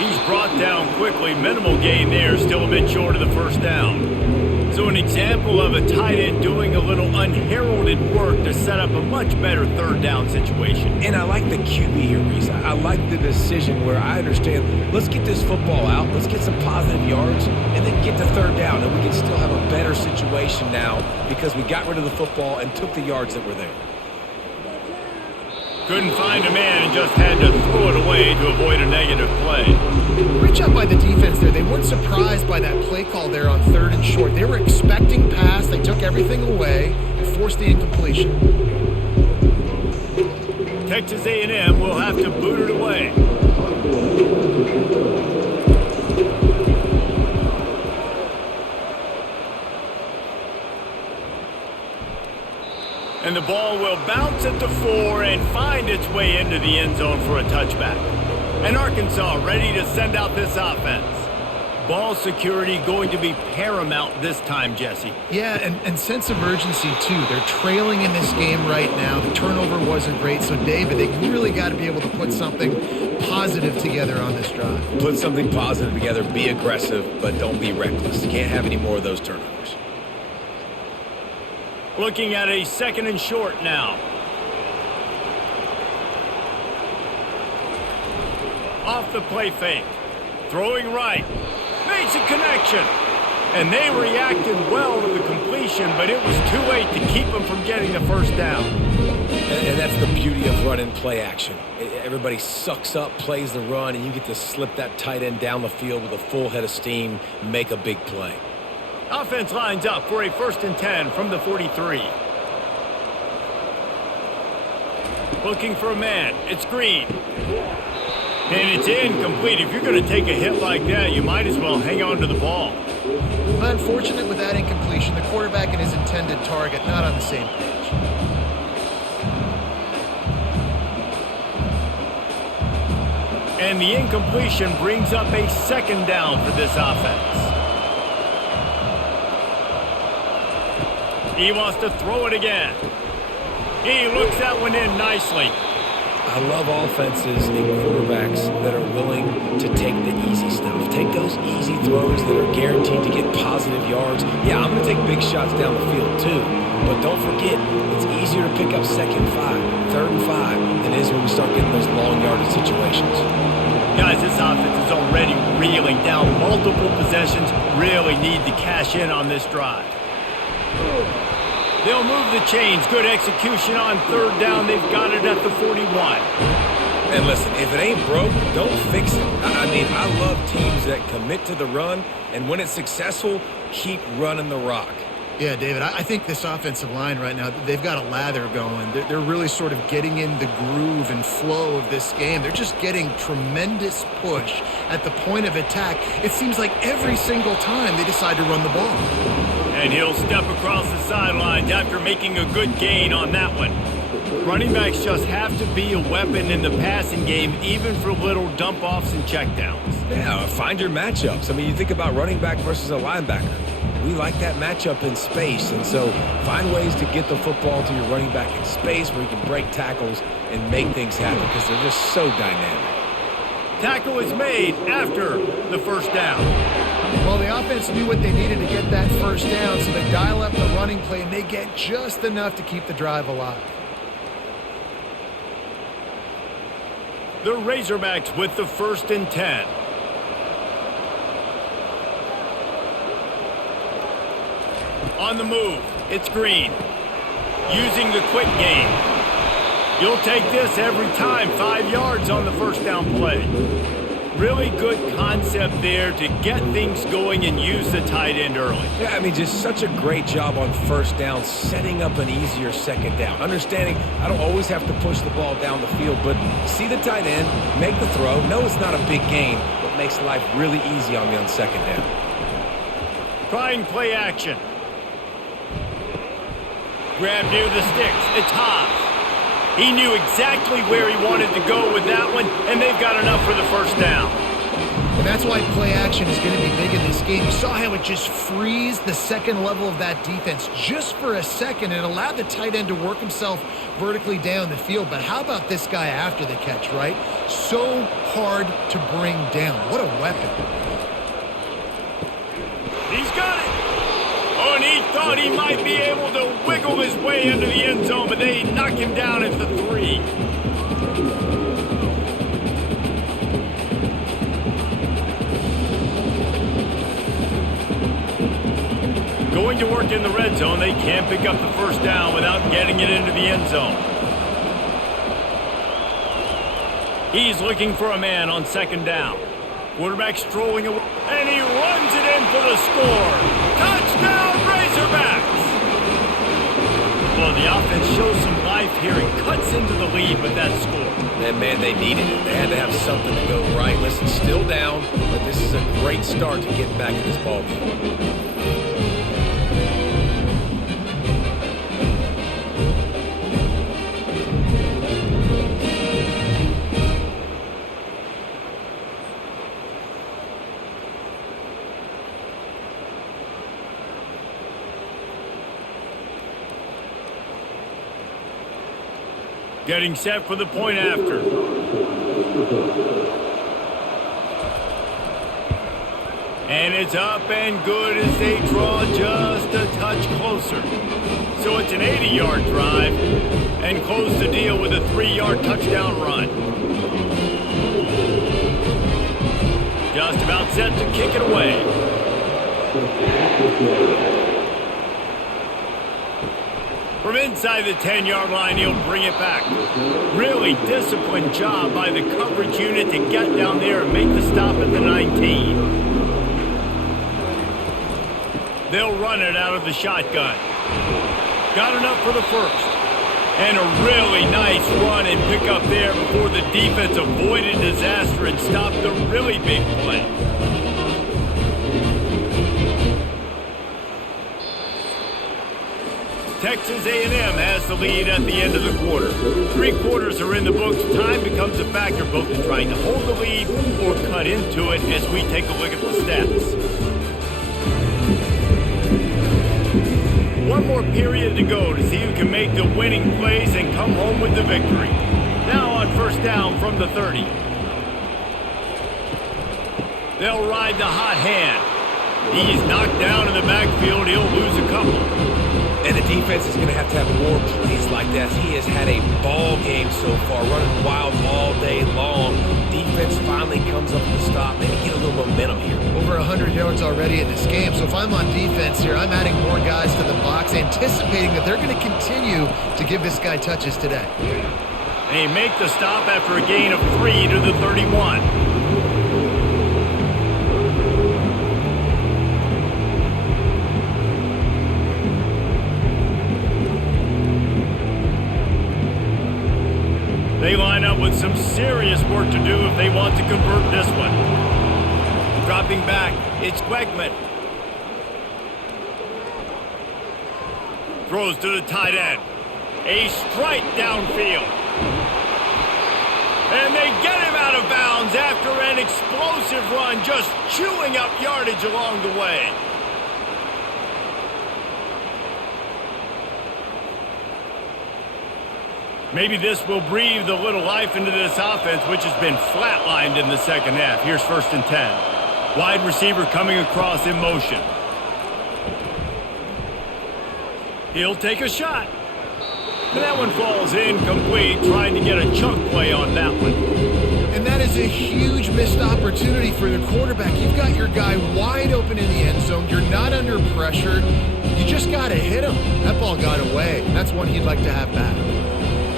He's brought down quickly. Minimal gain there. Still a bit short of the first down. So an example of a tight end doing a little unheralded work to set up a much better third down situation. And I like the QB here, Reese. I like the decision where I understand, let's get this football out. Let's get some positive yards and then get to third down. And we can still have a better situation now because we got rid of the football and took the yards that were there. Couldn't find a man and just had to throw it away to avoid a negative play. Great job by the defense there. They weren't surprised by that play call there on 3rd and short. They were expecting pass. They took everything away and forced the incompletion. Texas A&M will have to boot it away. And the ball will bounce at the 4 and find its way into the end zone for a touchback. And Arkansas ready to send out this offense. Ball security going to be paramount this time, Jesse. Yeah, and sense of urgency, too. They're trailing in this game right now. The turnover wasn't great. So, David, they really got to be able to put something positive together on this drive. Put something positive together. Be aggressive, but don't be reckless. You can't have any more of those turnovers. Looking at a 2nd and short now. Off the play fake. Throwing right. Makes a connection. And they reacted well to the completion, but it was too late to keep them from getting the first down. And that's the beauty of running play action. Everybody sucks up, plays the run, and you get to slip that tight end down the field with a full head of steam, make a big play. Offense lines up for a 1st and 10 from the 43. Looking for a man. It's Green. And it's incomplete. If you're going to take a hit like that, you might as well hang on to the ball. Unfortunate with that incompletion. The quarterback and his intended target not on the same page. And the incompletion brings up a 2nd down for this offense. He wants to throw it again. He looks that one in nicely. I love offenses and quarterbacks that are willing to take the easy stuff. Take those easy throws that are guaranteed to get positive yards. Yeah, I'm going to take big shots down the field too. But don't forget, it's easier to pick up 2nd and 5, 3rd and 5 than it is when we start getting those long yardage situations. Guys, this offense is already reeling down multiple possessions. Really need to cash in on this drive. They'll move the chains. Good execution on 3rd down. They've got it at the 41. And listen, if it ain't broke, don't fix it. I mean, I love teams that commit to the run, and when it's successful, keep running the rock. Yeah, David, I think this offensive line right now, they've got a lather going. They're really sort of getting in the groove and flow of this game. They're just getting tremendous push at the point of attack. It seems like every single time they decide to run the ball. And he'll step across the sidelines after making a good gain on that one. Running backs just have to be a weapon in the passing game, even for little dump-offs and checkdowns. Yeah, find your matchups. I mean, you think about running back versus a linebacker. We like that matchup in space, and so find ways to get the football to your running back in space where you can break tackles and make things happen because they're just so dynamic. Tackle is made after the first down. Well, the offense knew what they needed to get that first down, so they dial up the running play, and they get just enough to keep the drive alive. The Razorbacks with the 1st and 10. On the move, it's Green. Using the quick game. You'll take this every time, 5 yards on the first down play. Really good concept there to get things going and use the tight end early. Yeah, I mean, just such a great job on first down, setting up an easier second down. Understanding I don't always have to push the ball down the field, but see the tight end, make the throw. No, it's not a big gain, but makes life really easy on me on second down. Trying play action. Grab near the sticks. It's Haas. He knew exactly where he wanted to go with that one, and they've got enough for the first down. And that's why play action is going to be big in this game. You saw how it just frees the second level of that defense just for a second. It allowed the tight end to work himself vertically down the field. But how about this guy after the catch, right? So hard to bring down. What a weapon. He's got it. Oh, and he thought he might be able to wiggle his way into the end zone, but they knock him down at the 3. Going to work in the red zone, they can't pick up the first down without getting it into the end zone. He's looking for a man on second down. Quarterback strolling away, and he runs it in for the score. Touchdown, Razorbacks! Well, the offense shows some life here and cuts into the lead with that score. And, man, they needed it. They had to have something to go right. Listen, still down, but this is a great start to getting back in this ballgame. Getting set for the point after. And it's up and good as they draw just a touch closer. So it's an 80-yard drive and close the deal with a 3-yard touchdown run. Just about set to kick it away. From inside the 10-yard line, he'll bring it back. Really disciplined job by the coverage unit to get down there and make the stop at the 19. They'll run it out of the shotgun. Got enough for the first. And a really nice run and pick up there before the defense avoided disaster and stopped the really big play. Texas A&M has the lead at the end of the quarter. 3 quarters are in the books. Time becomes a factor both in trying to hold the lead or cut into it as we take a look at the stats. One more period to go to see who can make the winning plays and come home with the victory. Now on first down from the 30. They'll ride the hot hand. He's knocked down in the backfield. He'll lose a couple. And the defense is going to have more plays like that. He has had a ball game so far, running wild all day long. Defense finally comes up with a stop. Maybe get a little momentum here. Over 100 yards already in this game. So if I'm on defense here, I'm adding more guys to the box, anticipating that they're going to continue to give this guy touches today. They make the stop after a gain of 3 to the 31. They line up with some serious work to do if they want to convert this one. Dropping back, it's Quegman. Throws to the tight end. A strike downfield. And they get him out of bounds after an explosive run, just chewing up yardage along the way. Maybe this will breathe a little life into this offense, which has been flatlined in the second half. Here's 1st and 10. Wide receiver coming across in motion. He'll take a shot. And that one falls incomplete, trying to get a chunk play on that one. And that is a huge missed opportunity for the quarterback. You've got your guy wide open in the end zone. You're not under pressure. You just got to hit him. That ball got away. That's one he'd like to have back.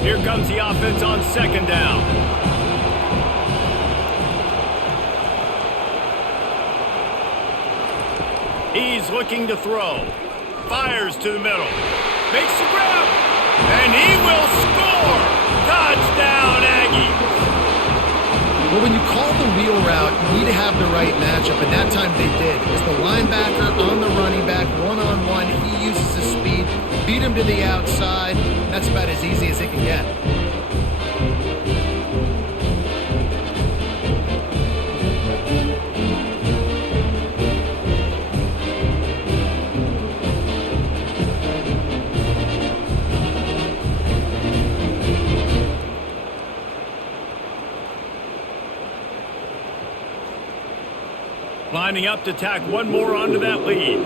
Here comes the offense on 2nd down. He's looking to throw. Fires to the middle. Makes the grab. And he will score. Touchdown, Aggies. Well, when you call the wheel route, you need to have the right matchup, and that time they did. It's the linebacker on the running back, one-on-one. He uses his speed, beat him to the outside. That's about as easy as it can get. Lining up to tack one more onto that lead.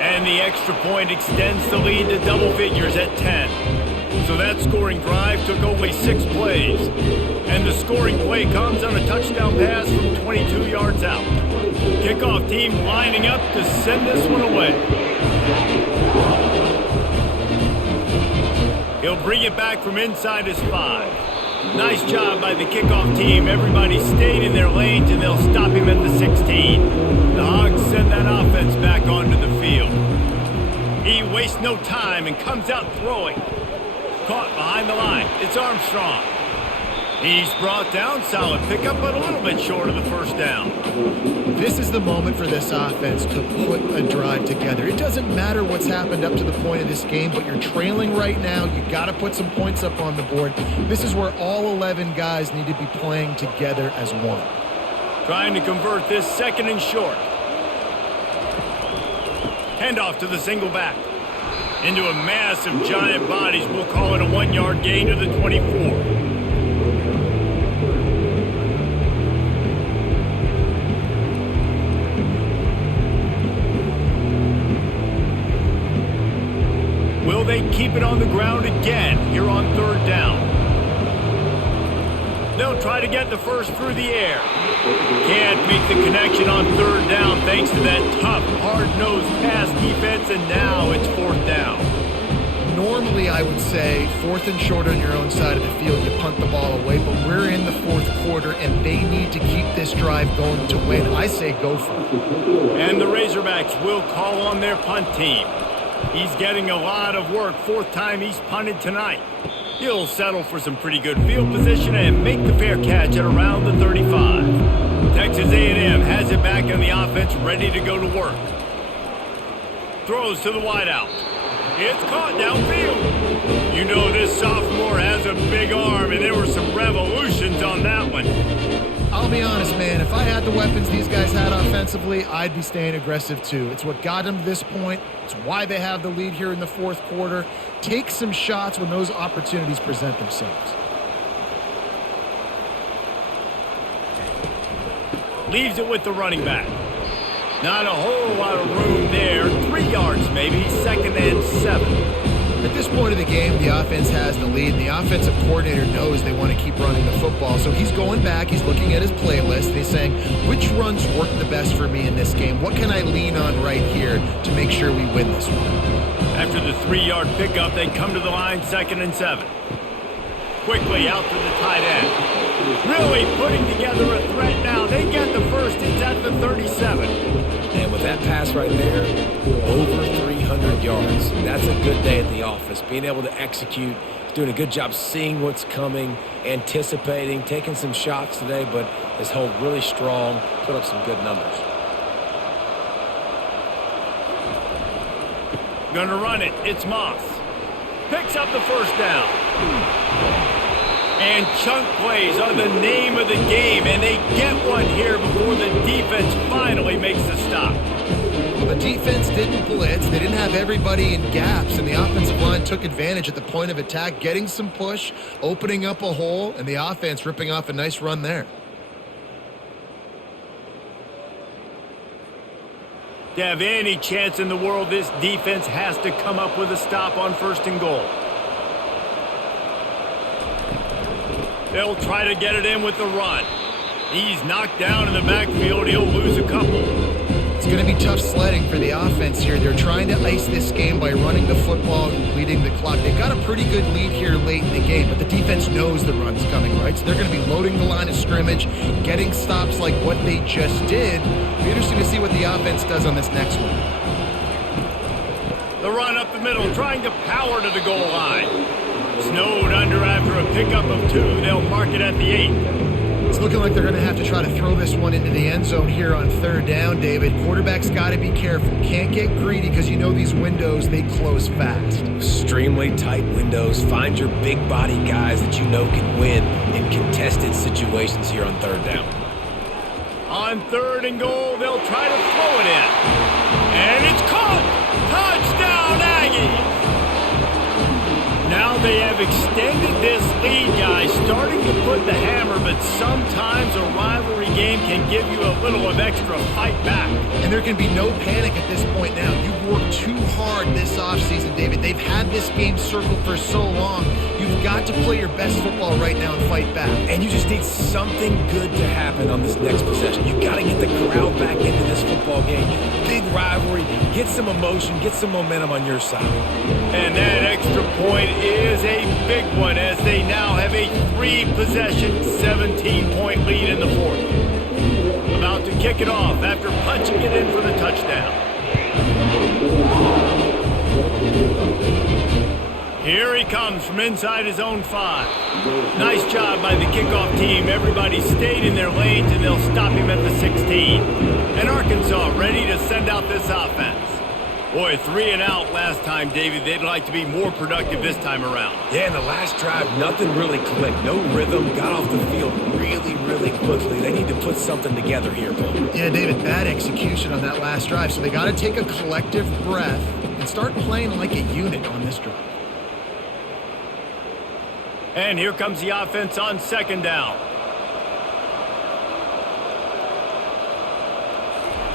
And the extra point extends the lead to double figures at 10. So that scoring drive took only 6 plays. And the scoring play comes on a touchdown pass from 22 yards out. Kickoff team lining up to send this one away. He'll bring it back from inside his 5. Nice job by the kickoff team. Everybody stayed in their lanes, and they'll stop him at the 16. The Hogs send that offense back onto the field. He wastes no time and comes out throwing. Caught behind the line. It's Armstrong. He's brought down. Solid pickup, but a little bit short of the 1st down. This is the moment for this offense to put a drive together. It doesn't matter what's happened up to the point of this game, but you're trailing right now. You got to put some points up on the board. This is where all 11 guys need to be playing together as one. Trying to convert this 2nd and short. Handoff to the single back. Into a mass of giant bodies. We'll call it a 1-yard gain to the 24. Will they keep it on the ground again here on 3rd down? They'll try to get the first through the air. Can't make the connection on 3rd down thanks to that tough, hard-nosed pass defense, and now it's 4th down. Normally, I would say 4th and short on your own side of the field, you punt the ball away, but we're in the 4th quarter, and they need to keep this drive going to win. I say go for it. And the Razorbacks will call on their punt team. He's getting a lot of work. 4th time he's punted tonight. He'll settle for some pretty good field position and make the fair catch at around the 35. Texas A&M has it back on the offense, ready to go to work. Throws to the wideout. It's caught downfield. You know this sophomore has a big arm, and there were some revolutions on that one. I'll be honest, man. If I had the weapons these guys had offensively, I'd be staying aggressive too. It's what got them to this point. It's why they have the lead here in the 4th quarter. Take some shots when those opportunities present themselves. Leaves it with the running back. Not a whole lot of room there. 3 yards maybe. 2nd and 7. At this point of the game, the offense has the lead, and the offensive coordinator knows they want to keep running the football. So he's going back, he's looking at his playlist, and he's saying, which runs work the best for me in this game? What can I lean on right here to make sure we win this one? After the 3-yard pickup, they come to the line, 2nd and 7. Quickly out to the tight end. Really putting together a threat now. They get the first. It's at the 37. And with that pass right there, over 300 yards. That's a good day at the office. Being able to execute, doing a good job seeing what's coming, anticipating, taking some shots today, but has held really strong, put up some good numbers. Gonna run it. It's Moss. Picks up the first down. And chunk plays are the name of the game, and they get one here before the defense finally makes the stop. Well, the defense didn't blitz. They didn't have everybody in gaps, and the offensive line took advantage at the point of attack, getting some push, opening up a hole, and the offense ripping off a nice run there. To have any chance in the world, this defense has to come up with a stop on 1st and goal. They'll try to get it in with the run. He's knocked down in the backfield. He'll lose a couple. It's going to be tough sledding for the offense here. They're trying to ice this game by running the football and bleeding the clock. They've got a pretty good lead here late in the game, but the defense knows the run's coming, right? So they're going to be loading the line of scrimmage, getting stops like what they just did. It'll be interesting to see what the offense does on this next one. The run up the middle, trying to power to the goal line. Snowed under after a pickup of 2. They'll mark it at the 8. It's looking like they're going to have to try to throw this one into the end zone here on 3rd down, David. Quarterback's got to be careful. Can't get greedy because you know these windows, they close fast. Extremely tight windows. Find your big body guys that you know can win in contested situations here on 3rd down. On 3rd and goal, they'll try to throw it in. And it's caught! Touchdown, Aggies! Now they have extended this lead, guys, starting to put the hammer, but sometimes a rivalry game can give you a little of extra fight back. And there can be no panic at this point now. You've worked too hard this offseason, David. They've had this game circled for so long. You've got to play your best football right now and fight back. And you just need something good to happen on this next possession. You got to get the crowd back into this football game. Big rivalry. Get some emotion. Get some momentum on your side. And that extra point is a big one as they now have a 3-possession, 17-point lead in the 4th. About to kick it off after punching it in for the touchdown. Here he comes from inside his own 5. Nice job by the kickoff team. Everybody stayed in their lanes, and they'll stop him at the 16. And Arkansas ready to send out this offense. Boy, 3 and out last time, David. They'd like to be more productive this time around. Yeah, in the last drive, nothing really clicked. No rhythm. Got off the field really, really quickly. They need to put something together here, Bill. Yeah, David, bad execution on that last drive. So they got to take a collective breath and start playing like a unit on this drive. And here comes the offense on 2nd down.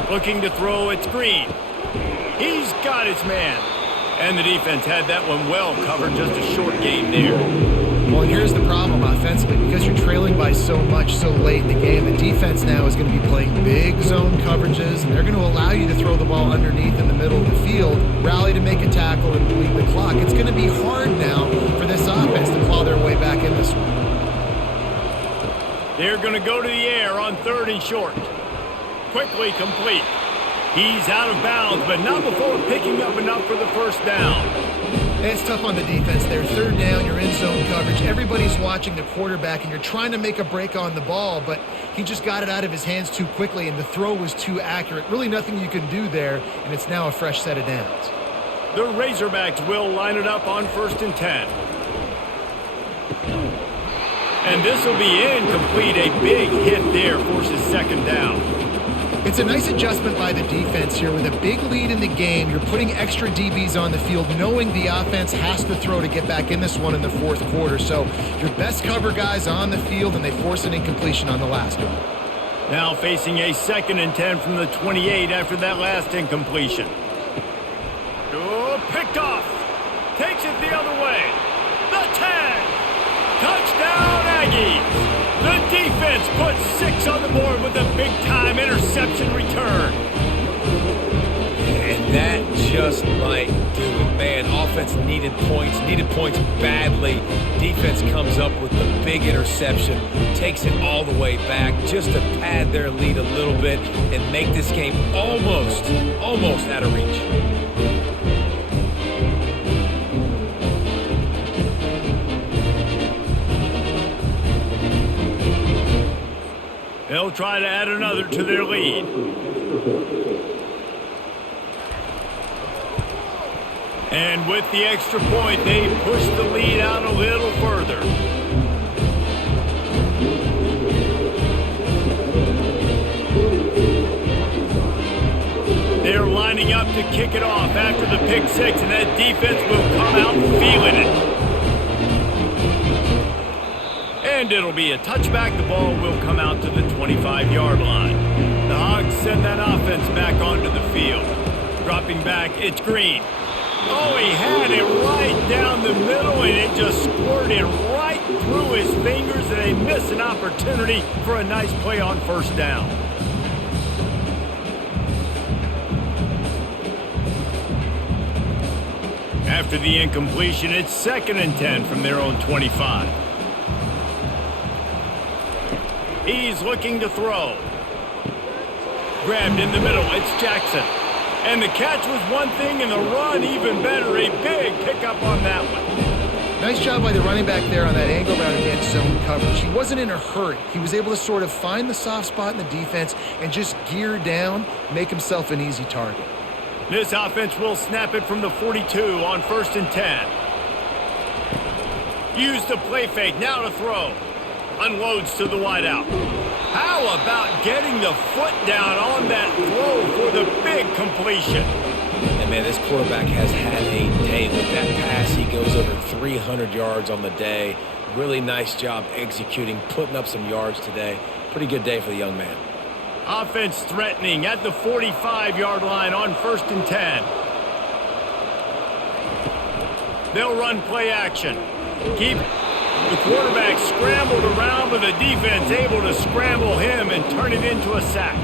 Looking to throw, it's Green. He's got his man. And the defense had that one well covered, just a short gain there. Well, and here's the problem offensively. Because you're trailing by so much so late in the game, the defense now is going to be playing big zone coverages, and they're going to allow you to throw the ball underneath in the middle of the field, rally to make a tackle, and bleed the clock. It's going to be hard now for this offense to claw their way back in this one. They're going to go to the air on 3rd and short. Quickly complete. He's out of bounds, but not before picking up enough for the 1st down. It's tough on the defense there. 3rd down, you're in zone coverage. Everybody's watching the quarterback, and you're trying to make a break on the ball, but he just got it out of his hands too quickly, and the throw was too accurate. Really nothing you can do there, and it's now a fresh set of downs. The Razorbacks will line it up on 1st and 10. And this will be incomplete. A big hit there forces 2nd down. It's a nice adjustment by the defense here. With a big lead in the game, you're putting extra DBs on the field, knowing the offense has to throw to get back in this one in the 4th quarter. So your best cover guys on the field, and they force an incompletion on the last one. Now facing a 2nd and 10 from the 28 after that last incompletion. Oh, picked off. Takes it the other way. The 10. Touchdown, Aggies. The defense puts 6 on the board with a big-time interception return. And that just might do it, man. Offense needed points badly. Defense comes up with the big interception, takes it all the way back just to pad their lead a little bit and make this game almost out of reach. They'll try to add another to their lead. And with the extra point, they push the lead out a little further. They're lining up to kick it off after the pick six, and that defense will come out feeling it. And it'll be a touchback. The ball will come out to the 25-yard line. The Hogs send that offense back onto the field. Dropping back, it's Green. Oh, he had it right down the middle, and it just squirted right through his fingers, and they miss an opportunity for a nice play on first down. After the incompletion, it's 2nd and 10 from their own 25. He's looking to throw. Grabbed in the middle, it's Jackson. And the catch was one thing, and the run even better. A big pickup on that one. Nice job by the running back there on that angle route against zone coverage. He wasn't in a hurry. He was able to sort of find the soft spot in the defense and just gear down, make himself an easy target. This offense will snap it from the 42 on 1st and 10. Use the play fake, now to throw. Unloads to the wideout. How about getting the foot down on that throw for the big completion? And man, this quarterback has had a day. With that pass, he goes over 300 yards on the day. Really nice job executing, putting up some yards today. Pretty good day for the young man. Offense threatening at the 45-yard line on 1st and 10. They'll run play action. Keep the quarterback scrambled around, but the defense able to scramble him and turn it into a sack.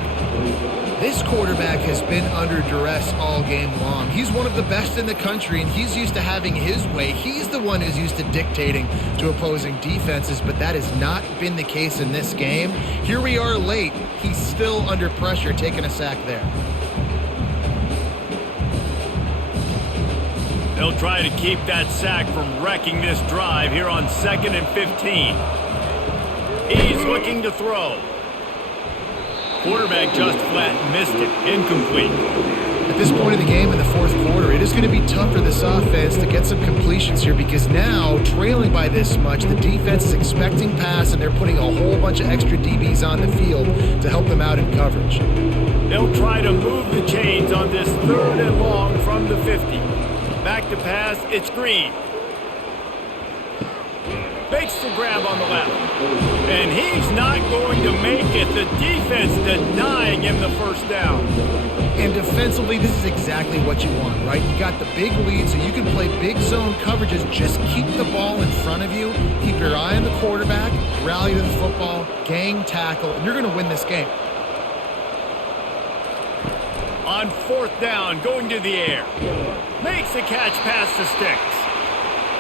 This quarterback has been under duress all game long. He's one of the best in the country, and he's used to having his way. He's the one who's used to dictating to opposing defenses, but that has not been the case in this game. Here we are late. He's still under pressure, taking a sack there. They'll try to keep that sack from wrecking this drive here on 2nd and 15. He's looking to throw. Quarterback just flat missed it. Incomplete. At this point of the game in the 4th quarter, it is going to be tough for this offense to get some completions here because now, trailing by this much, the defense is expecting pass, and they're putting a whole bunch of extra DBs on the field to help them out in coverage. They'll try to move the chains on this 3rd and long from the 50. Back to pass, it's Green. Makes the grab on the left. And he's not going to make it. The defense denying him the first down. And defensively, this is exactly what you want, right? You got the big lead, so you can play big zone coverages. Just keep the ball in front of you. Keep your eye on the quarterback. Rally to the football. Gang tackle. And you're going to win this game. On 4th down, going to the air. Makes the catch past the sticks.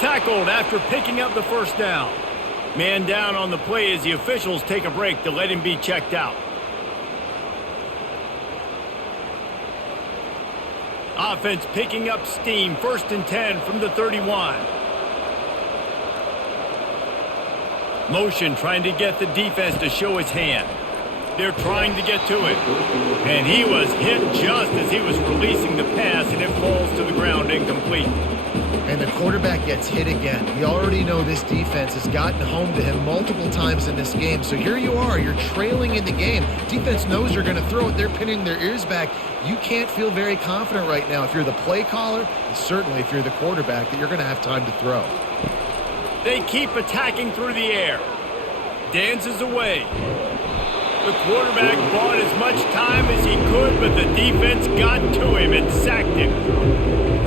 Tackled after picking up the first down. Man down on the play as the officials take a break to let him be checked out. Offense picking up steam. 1st and 10 from the 31. Motion trying to get the defense to show his hand. They're trying to get to it. And he was hit just as he was releasing the pass, and it falls to the ground incomplete. And the quarterback gets hit again. We already know this defense has gotten home to him multiple times in this game. So here you are. You're trailing in the game. Defense knows you're going to throw it. They're pinning their ears back. You can't feel very confident right now if you're the play caller, and certainly if you're the quarterback, that you're going to have time to throw. They keep attacking through the air. Dances away. The quarterback bought as much time as he could, but the defense got to him and sacked him.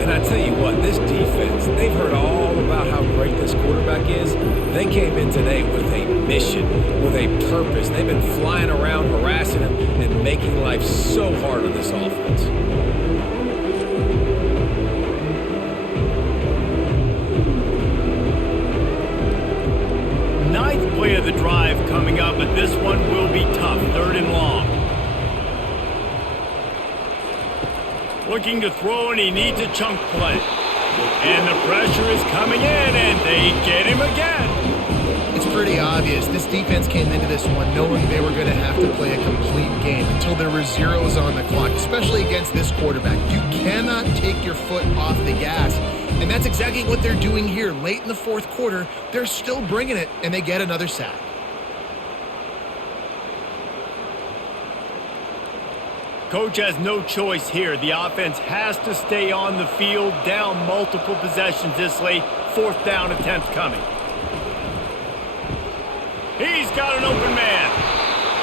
And I tell you what, this defense, they've heard all about how great this quarterback is. They came in today with a mission, with a purpose. They've been flying around, harassing him, and making life so hard on this offense. Ninth play of the drive coming up, but this one will be tough. 3rd and long. Looking to throw, and he needs a chunk play. And the pressure is coming in, and they get him again. It's pretty obvious. This defense came into this one knowing they were going to have to play a complete game until there were zeros on the clock, especially against this quarterback. You cannot take your foot off the gas, and that's exactly what they're doing here. Late in the fourth quarter, they're still bringing it, and they get another sack. Coach has no choice here. The offense has to stay on the field, down multiple possessions this late. Fourth down attempt coming. He's got an open man.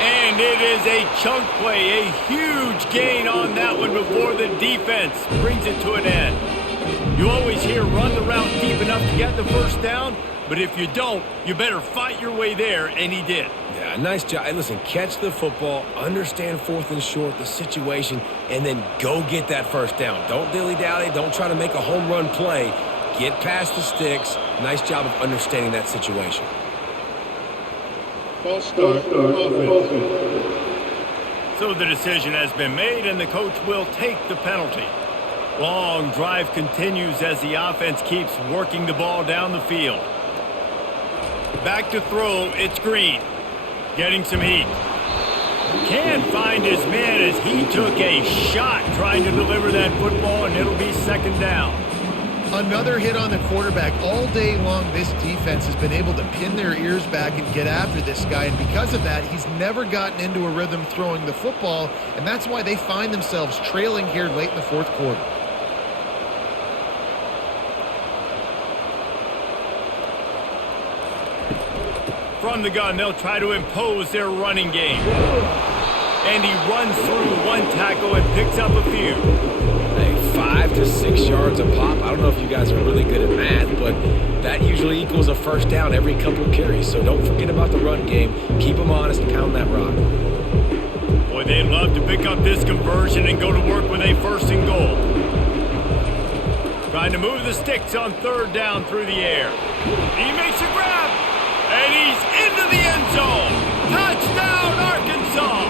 And it is a chunk play, a huge gain on that one before the defense brings it to an end. You always hear run the route deep enough to get the first down, but if you don't, you better fight your way there, and he did. Yeah, nice job. Hey, listen, catch the football, understand fourth and short, the situation, and then go get that first down. Don't dilly-dally. Don't try to make a home run play. Get past the sticks. Nice job of understanding that situation. So the decision has been made, and the coach will take the penalty. Long drive continues as the offense keeps working the ball down the field. Back to throw, it's Green. Getting some heat. Can't find his man as he took a shot trying to deliver that football, and it'll be second down. Another hit on the quarterback. All day long, this defense has been able to pin their ears back and get after this guy, and because of that, he's never gotten into a rhythm throwing the football, and that's why they find themselves trailing here late in the fourth quarter. From the gun, they'll try to impose their running game. And he runs through one tackle and picks up a few. Hey, 5 to 6 yards a pop. I don't know if you guys are really good at math, but that usually equals a first down every couple of carries. So don't forget about the run game. Keep them honest and pound that rock. Boy, they'd love to pick up this conversion and go to work with a first and goal. Trying to move the sticks on third down through the air. He makes a grab. And he's into the end zone. Touchdown, Arkansas.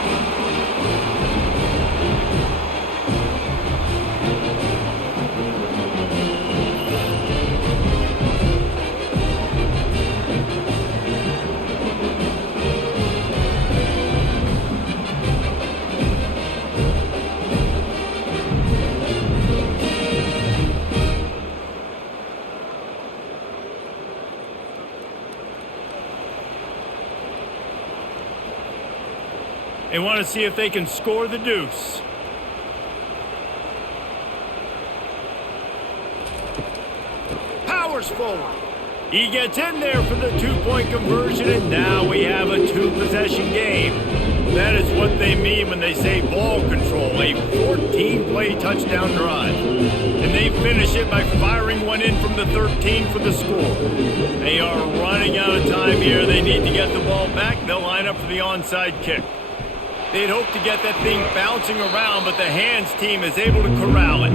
They want to see if they can score the deuce. Powers forward. He gets in there for the two-point conversion, and now we have a two-possession game. That is what they mean when they say ball control, a 14-play touchdown drive. And they finish it by firing one in from the 13 for the score. They are running out of time here. They need to get the ball back. They'll line up for the onside kick. They'd hope to get that thing bouncing around, but the hands team is able to corral it.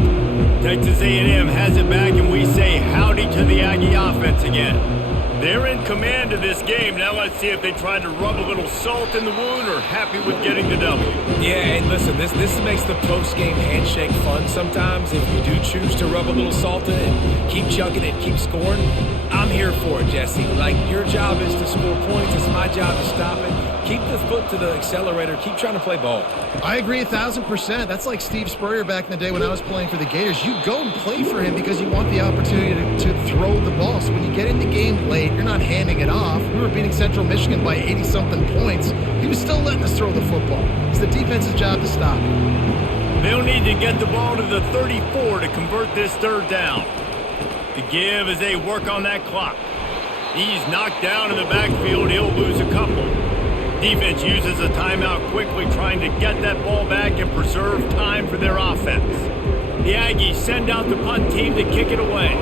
Texas A&M has it back, and we say howdy to the Aggie offense again. They're in command of this game. Now let's see if they try to rub a little salt in the wound or happy with getting the W. Yeah, and listen, this makes the post-game handshake fun sometimes. If you do choose to rub a little salt in it, keep chugging it, keep scoring, I'm here for it, Jesse. Like, your job is to score points. It's my job to stop it. Keep the foot to the accelerator. Keep trying to play ball. I agree 1,000%. That's like Steve Spurrier back in the day when I was playing for the Gators. You go and play for him because you want the opportunity to throw the ball. So when you get in the game late, you're not handing it off. We were beating Central Michigan by 80-something points. He was still letting us throw the football. It's the defense's job to stop it. They'll need to get the ball to the 34 to convert this third down. The give as they work on that clock. He's knocked down in the backfield. He'll lose a couple. Defense uses a timeout quickly, trying to get that ball back and preserve time for their offense. The Aggies send out the punt team to kick it away.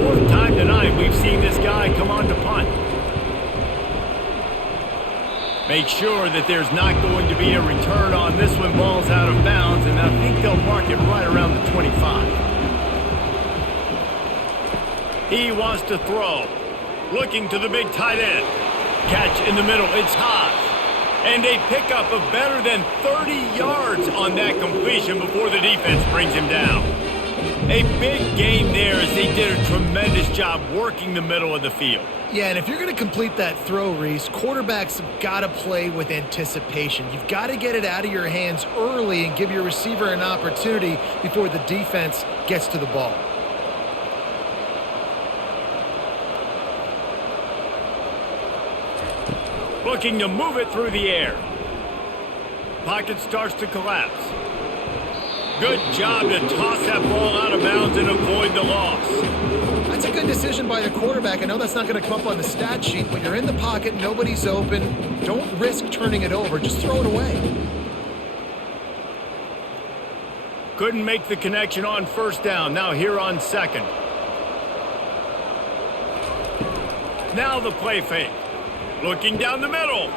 Fourth time tonight we've seen this guy come on to punt. Make sure that there's not going to be a return on this one. Ball's out of bounds, and I think they'll mark it right around the 25. He wants to throw. Looking to the big tight end. Catch in the middle, it's Haas. And a pickup of better than 30 yards on that completion before the defense brings him down. A big gain there as they did a tremendous job working the middle of the field. Yeah, and if you're going to complete that throw, Reese, quarterbacks have got to play with anticipation. You've got to get it out of your hands early and give your receiver an opportunity before the defense gets to the ball. Looking to move it through the air. Pocket starts to collapse. Good job to toss that ball out of bounds and avoid the loss. That's a good decision by the quarterback. I know that's not going to come up on the stat sheet, but you're in the pocket, nobody's open. Don't risk turning it over. Just throw it away. Couldn't make the connection on first down. Now here on second. Now the play fake. Looking down the middle.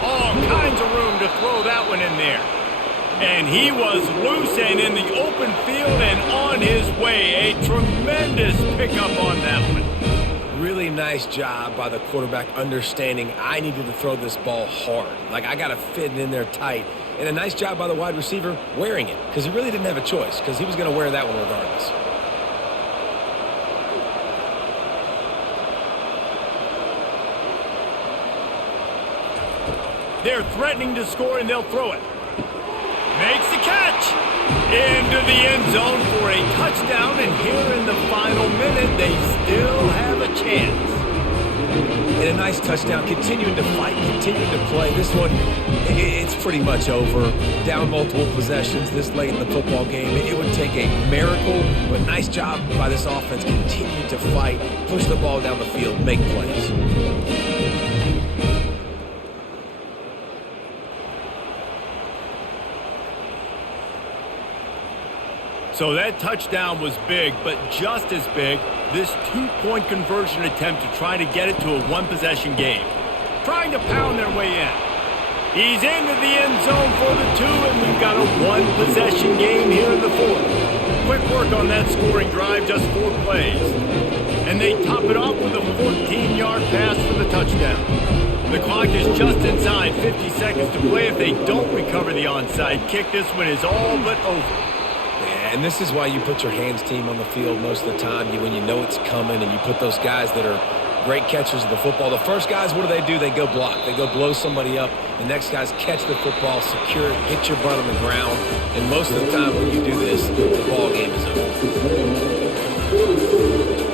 All kinds of room to throw that one in there. And he was loose and in the open field and on his way. A tremendous pickup on that one. Really nice job by the quarterback understanding I needed to throw this ball hard. Like, I got to fit it in there tight. And a nice job by the wide receiver wearing it, because he really didn't have a choice, because he was going to wear that one regardless. They're threatening to score, and they'll throw it. Makes the catch. Into the end zone for a touchdown, and here in the final minute, they still have a chance. And a nice touchdown, continuing to fight, continuing to play. This one, it's pretty much over. Down multiple possessions this late in the football game. It would take a miracle, but nice job by this offense, continuing to fight, push the ball down the field, make plays. So that touchdown was big, but just as big, this two-point conversion attempt to try to get it to a one-possession game. Trying to pound their way in. He's into the end zone for the two, and we've got a one-possession game here in the fourth. Quick work on that scoring drive, just 4 plays. And they top it off with a 14-yard pass for the touchdown. The clock is just inside 50 seconds to play. If they don't recover the onside kick, this one is all but over. And this is why you put your hands team on the field most of the time, when you know it's coming, and you put those guys that are great catchers of the football. The first guys, what do? They go block. They go blow somebody up. The next guys catch the football, secure it, get your butt on the ground. And most of the time when you do this, the ball game is over.